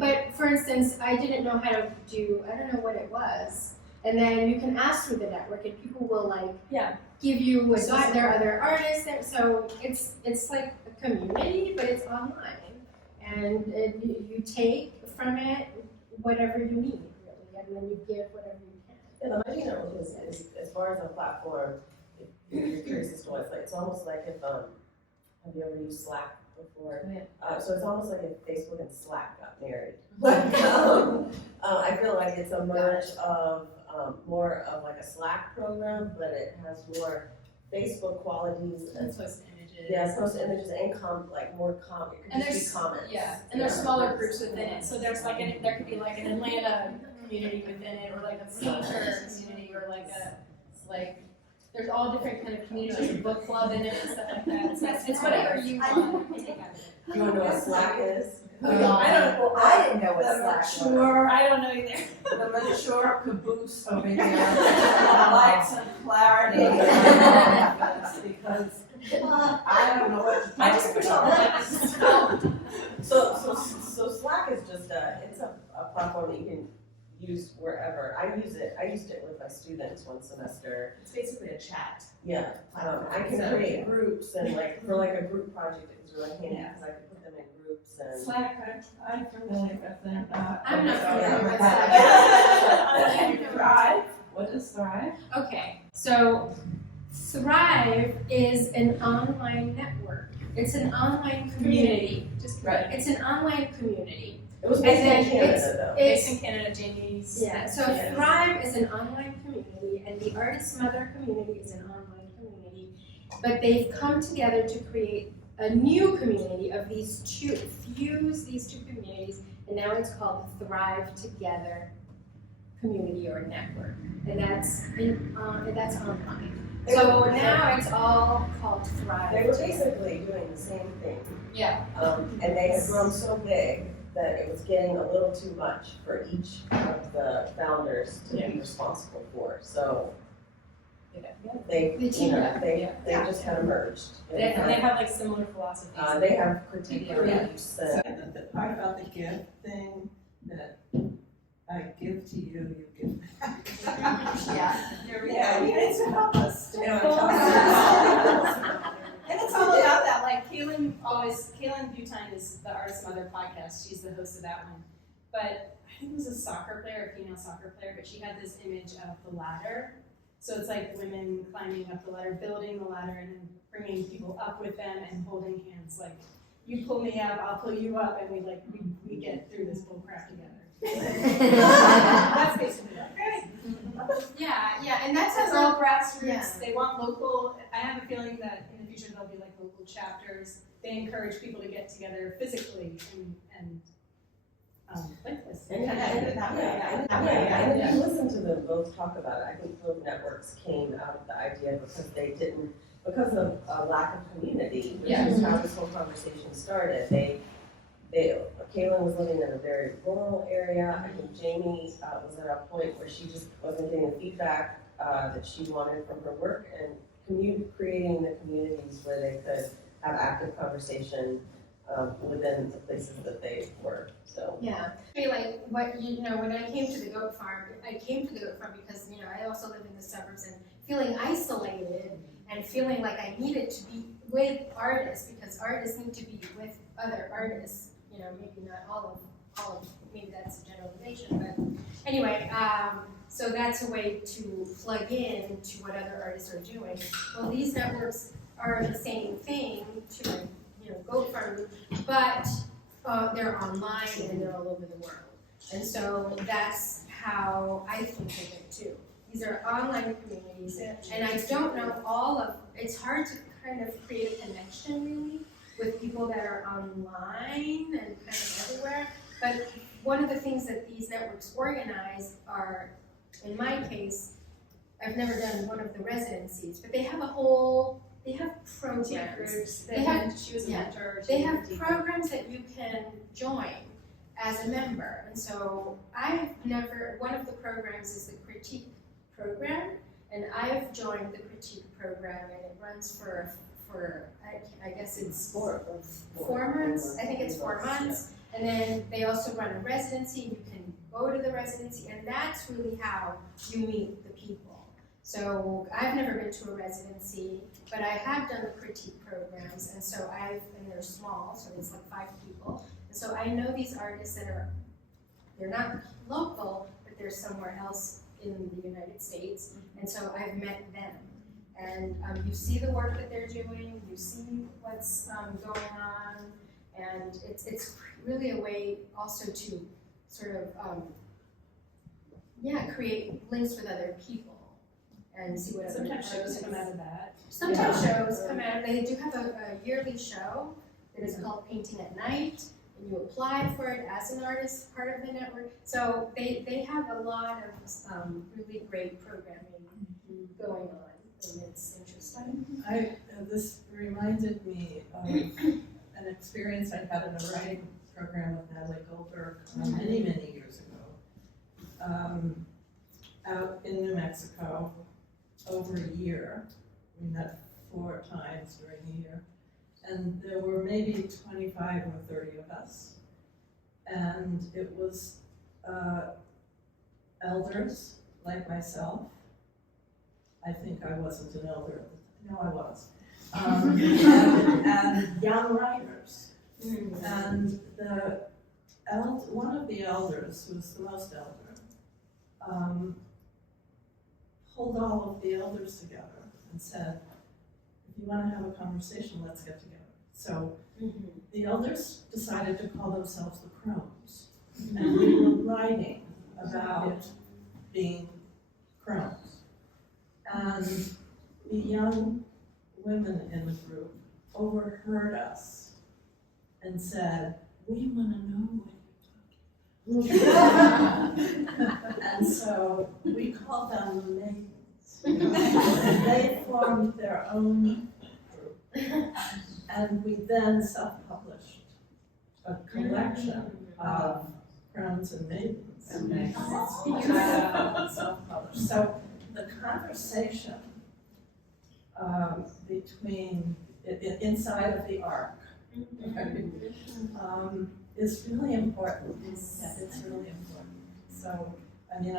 but for instance, I didn't know how to do, I don't know what it was. And then you can ask through the network and people will give you advice. There are other artists there, so it's like a community, but it's online. And you take from it whatever you need, really, and then you give whatever you can. Yeah, the Maggie Network is, as far as a platform, if you're curious as to what it's like, it's almost like if, have you ever used Slack before? So it's almost like if Facebook and Slack got married. I feel like it's a merge of more of like a Slack program, but it has more Facebook qualities and Post images. images. Yeah, post images and more it And could just be comments. Yeah, and there's smaller groups within it, so there's there could be like an Atlanta community within it, or like a Seashore community, or there's all different kind of communities, there's a book club in it and stuff like that, so it's whatever you want. You wanna know what Slack is? I didn't know what Slack was. I don't know either. The mature caboose over here, lights and clarity. Because I don't know what to I just push all the buttons. So Slack is just it's a platform that you can use wherever. I used it with my students one semester. It's basically a chat. Yeah, I can create groups and for a group project, it was really handy because I could put them in groups and. Slack, I'm familiar with it. I'm not familiar with Slack. Thrive, what is Thrive? Okay, so Thrive is an online network. It's an online community. Right. It's an online community. It was based in And then Canada though. Based in Canada, Jamie's. Yeah, so Thrive is an online community, and the Artist Mother community is an online community. But they've come together to create a new community of fuse these two communities, and now it's called Thrive Together Community or Network, and that's online. So now it's all called Thrive. They were basically doing the same thing. Yeah. And they had grown so big that it was getting a little too much for each of the founders to be responsible for. So they just kind of merged. They have similar philosophies. They have critique groups. The part about the gift thing, that I give to you, you give back. Yeah, you need to help us. You know what I'm talking about? And it's all about that, Kaylin Butine is the Artist Mother podcast, she's the host of that one. But I think it was a female soccer player, but she had this image of the ladder. So it's like women climbing up the ladder, building the ladder, and then bringing people up with them and holding hands. You pull me up, I'll pull you up, and we get through this bull crap together. That's basically it. Yeah, and that's It's all grassroots. Yeah. They want local. I have a feeling that in the future there'll be local chapters. They encourage people to get together physically and like this. And if you listen to them both talk about it, I think both networks came out of the idea because of a lack of community, which is how this whole conversation started. Kaylin was living in a very rural area. I think Jamie was at a point where she just wasn't getting the feedback that she wanted from her work, and creating the communities where they could have active conversation within the places that they were. So yeah, when I came to the goat farm, because I also live in the suburbs and feeling isolated and feeling like I needed to be with artists because artists need to be with other artists. Maybe not all of, maybe that's a generalization, but anyway, so that's a way to plug in to what other artists are doing. Well, these networks are the same thing to goat farm, but they're online and they're all over the world. And so that's how I think of it too. These are online communities, and I don't know it's hard to kind of create a connection really with people that are online and kind of everywhere. But one of the things that these networks organize are, in my case, I've never done one of the residencies, but they have programs. She was a mentor. They have programs that you can join as a member. And so one of the programs is the critique program, and I've joined the critique program, and it runs for I guess it's 4 months. I think it's 4 months. And then they also run a residency. You can go to the residency, and that's really how you meet the people. So I've never been to a residency, but I have done the critique programs, and so and they're small, so it's 5 people. And so I know these artists they're not local, but they're somewhere else in the United States, and so I've met them. And you see the work that they're doing, you see what's going on, and it's really a way also to sort of create links with other people. and see what other Sometimes shows artists- come out of that. Sometimes shows come out, they do have a yearly show that is called Painting at Night, and you apply for it as an artist, part of the network. So they have a lot of really great programming going on, and it's interesting. This reminded me of an experience I had in a writing program with Natalie Goldberg many, many years ago. Out in New Mexico, over a year. We met 4 times during the year. And there were maybe 25 or 30 of us. And it was elders like myself. I think I wasn't an elder. No, I was. And young writers. And one of the elders, who was the most elder, pulled all of the elders together and said, if you want to have a conversation, let's get together. So the elders decided to call themselves the Crones. And we were writing about being crones. And the young women in the group overheard us and said, we want to know what you're talking about. And so we called them the maidens. They formed their own group. And we then self-published a collection of crones and maidens. It's beautiful. Self-published. So the conversation between inside of the ARC is really important. It's really important. So I mean,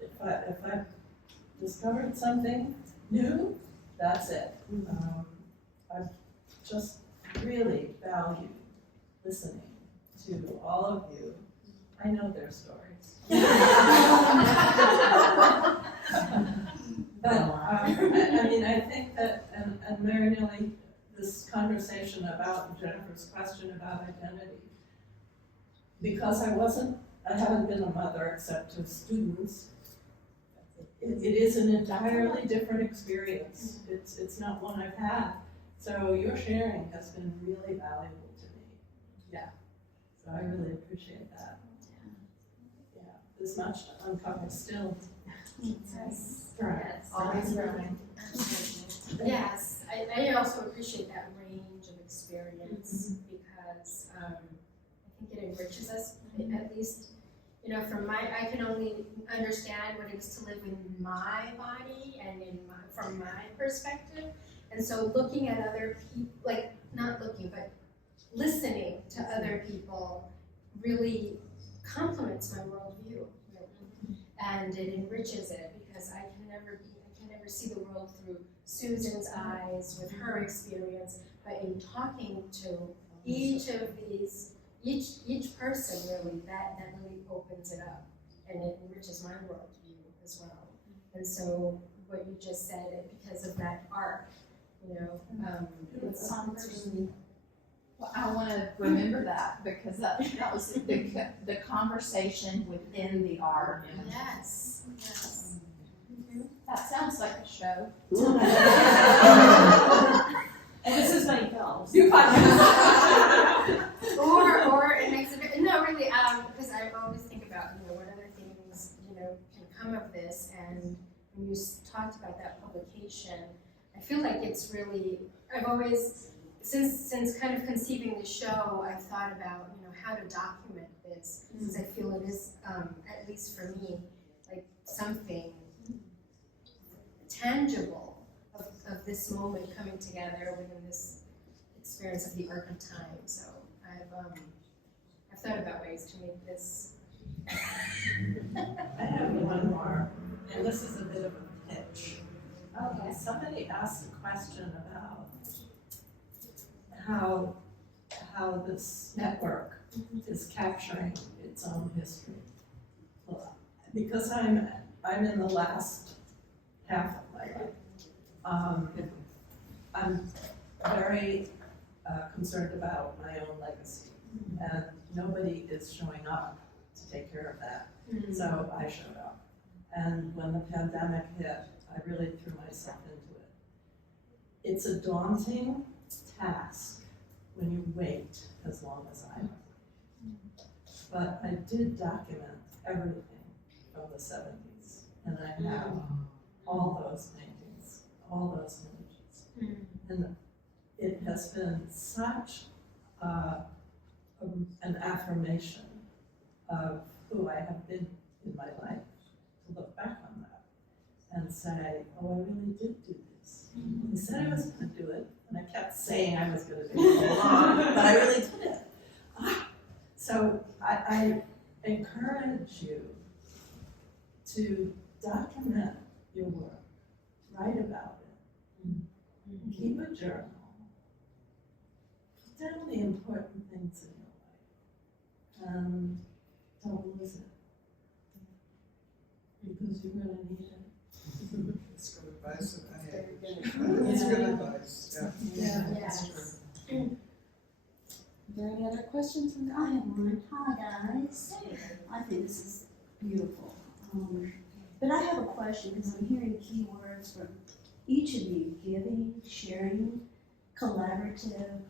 if I discovered something new, that's it. I've just really valued listening to all of you. I know their stories. But I mean, I think that, and Marinelly, this conversation about Jennifer's question about identity, because I haven't been a mother except to students, it is an entirely different experience. It's not one I've had. So your sharing has been really valuable to me. Yeah. So I really appreciate that. Yeah. There's much to uncover still. Yes. Yes. Always growing. Yes, I also appreciate that range of experience because I think it enriches us, at least, you know, I can only understand what it is to live in my body and from my perspective. And so looking at other people, like not looking, but listening to other people really complements my worldview, and it enriches it because I can never see the world through Susan's eyes with her experience, but in talking to each of these, each person really, that really opens it up and it enriches my worldview as well. And so what you just said, because of that arc, you know, it's really. Well, I want to remember that because that was the conversation within the ARC. Yes, yes. That sounds like a show. And this is my films. Or an exhibit. No, really, because I always think about, you know, what other things, you know, can come of this. And when you talked about that publication, I feel like it's really, I've always, since kind of conceiving the show, I've thought about, you know, how to document this, because I feel it is, at least for me, like something tangible of this moment coming together within this experience of the arc of time. So I've thought about ways to make this. I have one more, and this is a bit of a pitch. Okay. Somebody asked a question about how this network is capturing its own history. Well, because I'm in the last half of my life, I'm very concerned about my own legacy, and nobody is showing up to take care of that. So I showed up, And when the pandemic hit, I really threw myself into it. It's a daunting task when you wait as long as I have. But I did document everything from the 70s, and I have all those paintings, all those images. And it has been such an affirmation of who I have been in my life, to look back on that and say, oh, I really did do this. I said I was going to do it, and I kept saying I was going to do it, but I really did it. So I encourage you to document your work, write about it, keep a journal, put down the important things in your life, and don't lose it, because you're going to need it. That's good advice. That's good advice, yeah. That's true. Are there any other questions? I have one. Hi, guys. I think this is beautiful. But I have a question because I'm hearing keywords from each of you: giving, sharing, collaborative,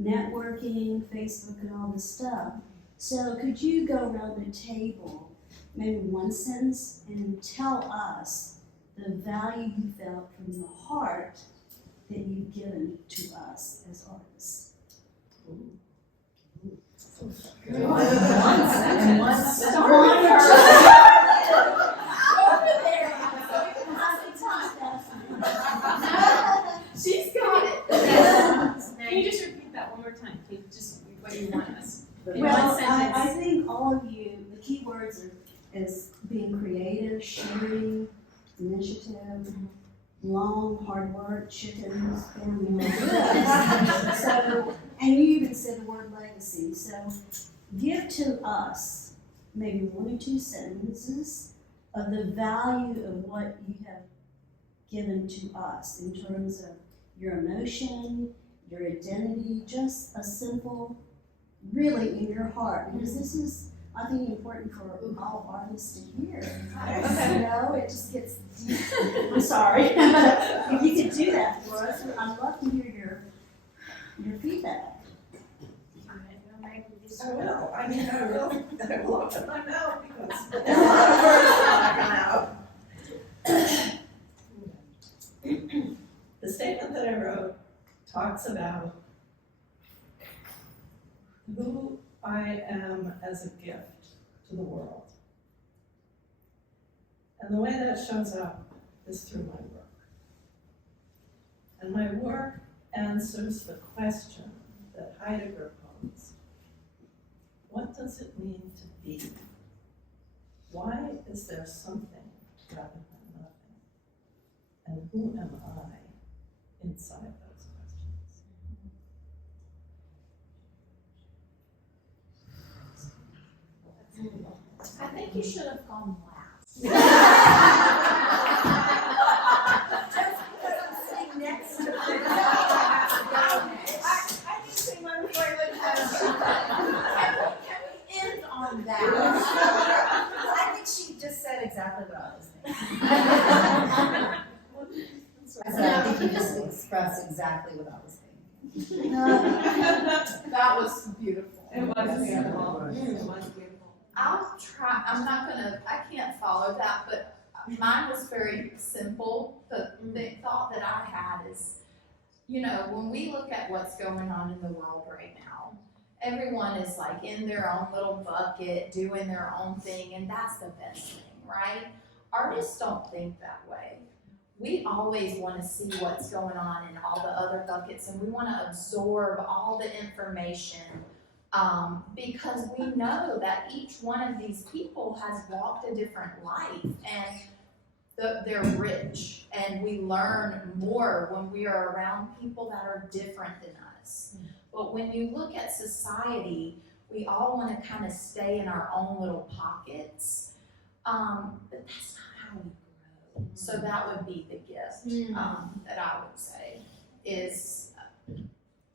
networking, Facebook, and all this stuff. So could you go around the table, maybe one sentence, and tell us the value you felt from your heart that you've given to us as artists? She's got it. Can you just repeat that one more time? Just what you want us. In one Well, sentence. I think all of you, the key words is being creative, sharing, initiative, long, hard work, chickens, family, all this. So, and you even said the word legacy. So give to us maybe one or two sentences of the value of what you have given to us in terms of your emotion, your identity, just a simple, really in your heart, because this is, I think, important for all artists to hear. You know, it just gets deep. I'm sorry. If you could do that for us, I'd love to hear your feedback. I will. I mean, I will open my mouth because there's a lot of words coming out. The statement that I wrote talks about who I am as a gift to the world. And the way that shows up is through my work. And my work answers the question that Heidegger posed. What does it mean to be? Why is there something rather than nothing? And who am I inside those questions? I think you should have gone last. Just because I'm sitting next to her. I didn't say one before I went home. Can we end on that? I think she just said exactly what I was thinking. I said, I think you just expressed exactly what I was thinking. That was beautiful. It was beautiful. It was beautiful. I'll try, I can't follow that, but mine was very simple. The thought that I had is, you know, when we look at what's going on in the world right now, everyone is like in their own little bucket, doing their own thing, and that's the best thing, right? Artists don't think that way. We always want to see what's going on in all the other buckets, and we want to absorb all the information because we know that each one of these people has walked a different life, and they're rich, and we learn more when we are around people that are different than us. But when you look at society, we all want to kind of stay in our own little pockets, but that's not how we grow. So that would be the gift that I would say is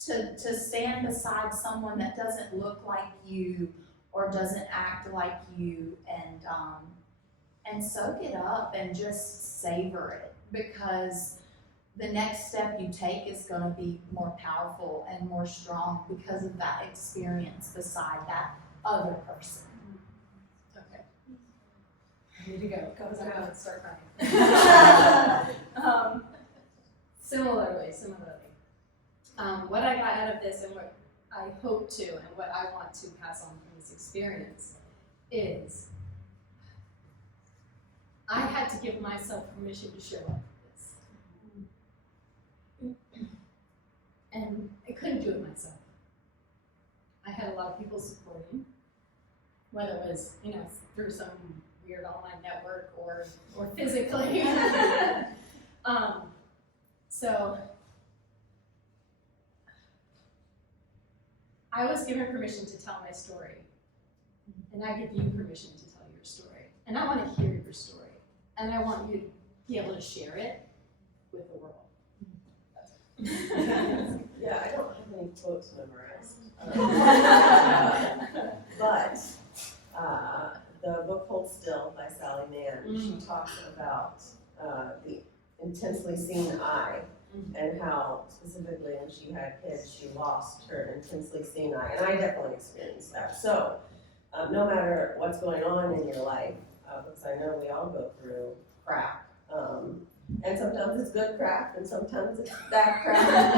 to stand beside someone that doesn't look like you or doesn't act like you, and and soak it up and just savor it, because the next step you take is going to be more powerful and more strong because of that experience beside that other person. Okay. I need to go, because I'm gonna start crying. Similarly, what I got out of this and what I hope to and what I want to pass on from this experience is I had to give myself permission to show up for this. And I couldn't do it myself. I had a lot of people supporting, whether it was, through some weird online network or physically. So I was given permission to tell my story, and I give you permission to tell your story. And I want to hear your story, and I want you to be able to share it with the world. Yeah, I don't have any quotes memorized. But the book Hold Still by Sally Mann, she talks about the intensely seen eye, and how specifically when she had kids, she lost her intensely seen eye. And I definitely experienced that. So no matter what's going on in your life, because I know we all go through crap, and sometimes it's good crap, and sometimes it's bad crap,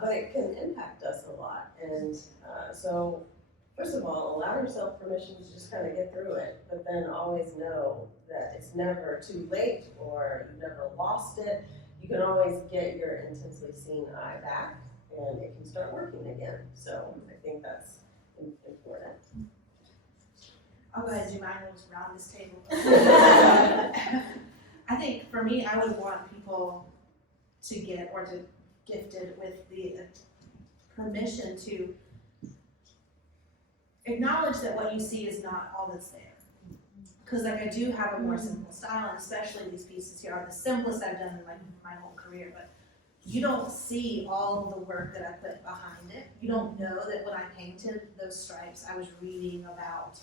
but it can impact us a lot. And so first of all, allow yourself permission to just kind of get through it, but then always know that it's never too late or you've never lost it. You can always get your intensely seen eye back, and it can start working again. So I think that's important. I'll go ahead and do mine, we'll just round this table. I think for me, I would want people to get, or to gifted with the permission to acknowledge that what you see is not all that's there. Because like I do have a more simple style, and especially these pieces here are the simplest I've done in like my whole career, but you don't see all of the work that I put behind it. You don't know that when I painted those stripes, I was reading about,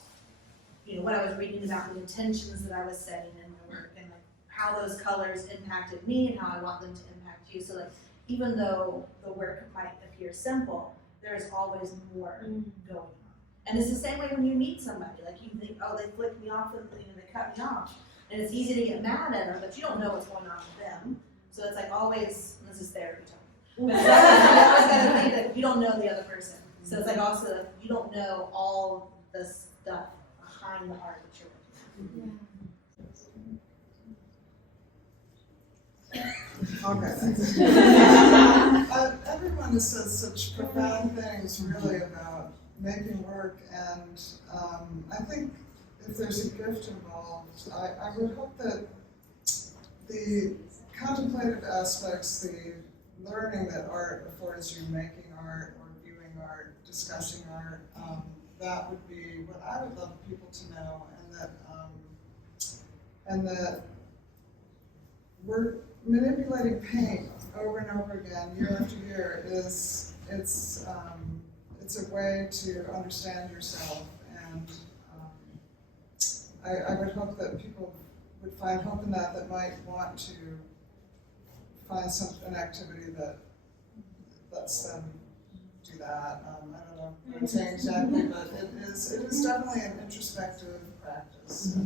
what I was reading about, the intentions that I was setting in my work, and like how those colors impacted me and how I want them to impact you. So like, even though the work might appear simple, there's always more going on. And it's the same way when you meet somebody, like you think, oh, they flicked me off, they cut me off. And it's easy to get mad at them, but you don't know what's going on with them. So it's like always, this is therapy talk. But you always gotta think that you don't know the other person. So it's like also, like, you don't know all the stuff behind the art that you're working on. Okay. Everyone has said such profound things really about making work, and I think if there's a gift involved, I would hope that the contemplative aspects, the learning that art affords you, making art or viewing art, discussing art, that would be what I would love people to know, and that we're manipulating paint over and over again, year after year, it's a way to understand yourself, and I would hope that people would find hope in that might want to find an activity that lets them do that. I don't know what I'm saying exactly, but it is definitely an introspective practice.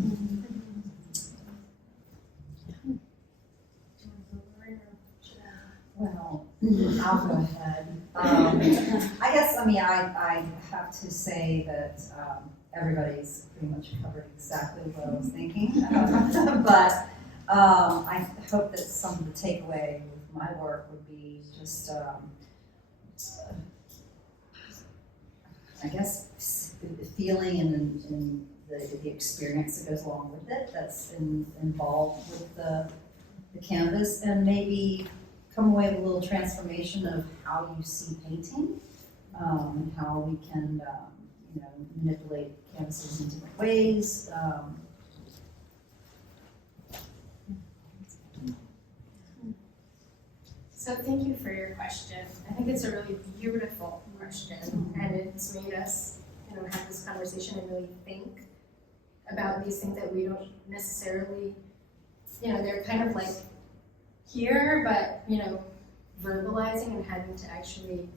Well, I'll go ahead. I guess, I have to say that everybody's pretty much covered exactly what I was thinking. But I hope that some of the takeaway with my work would be just, I guess, the feeling and the experience that goes along with it, that's involved with the canvas, and maybe come away with a little transformation of how you see painting, and how we can, manipulate canvases in different ways. So thank you for your question. I think it's a really beautiful question, and it's made us have this conversation and really think about these things that we don't necessarily, they're kind of like here, but, verbalizing and having to actually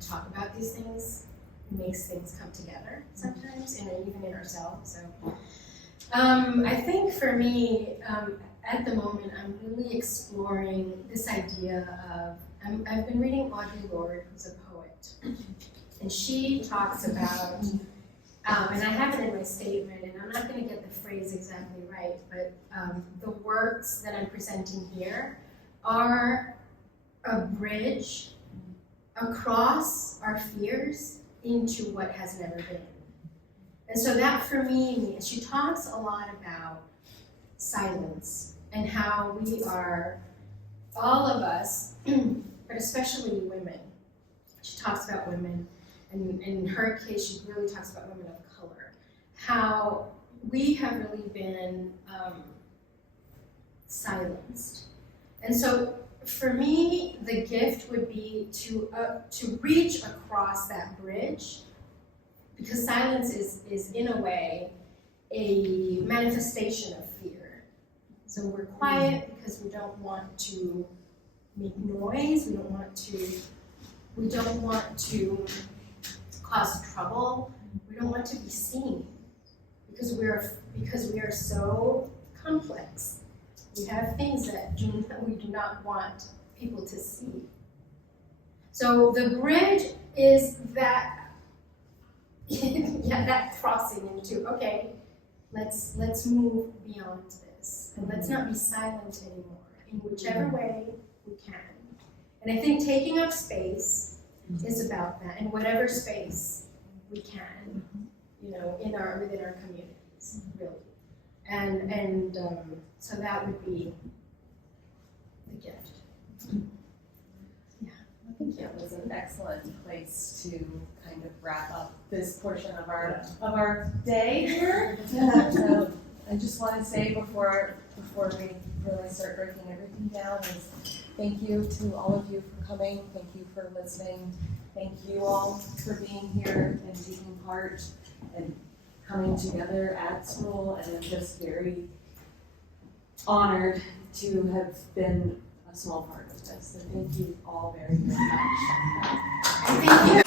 talk about these things makes things come together sometimes, even in ourselves. So I think for me, at the moment, I'm really exploring this idea of, I've been reading Audre Lorde, who's a poet, and she talks about, and I have it in my statement, and I'm not going to get the phrase exactly right, but the works that I'm presenting here are a bridge across our fears into what has never been. And so that for me, she talks a lot about silence and how we are, all of us, but especially women. She talks about women, and in her case, she really talks about women of color, how we have really been silenced. And so for me, the gift would be to reach across that bridge, because silence is in a way a manifestation of fear. So we're quiet because we don't want to make noise, we don't want to cause trouble, we don't want to be seen, because we are so complex. We have things that we do not want people to see. So the bridge is that, that crossing into, okay, let's move beyond this, and let's not be silent anymore, in whichever way we can. And I think taking up space is about that, in whatever space we can, within our communities, really. And so that would be the gift. I think that was an excellent place to kind of wrap up this portion of our day here. I just want to say before we really start breaking everything down is thank you to all of you for coming. Thank you for listening. Thank you all for being here and taking part and coming together at Spruill, and I'm just very honored to have been a small part of this. So thank you all very, very much. Thank you.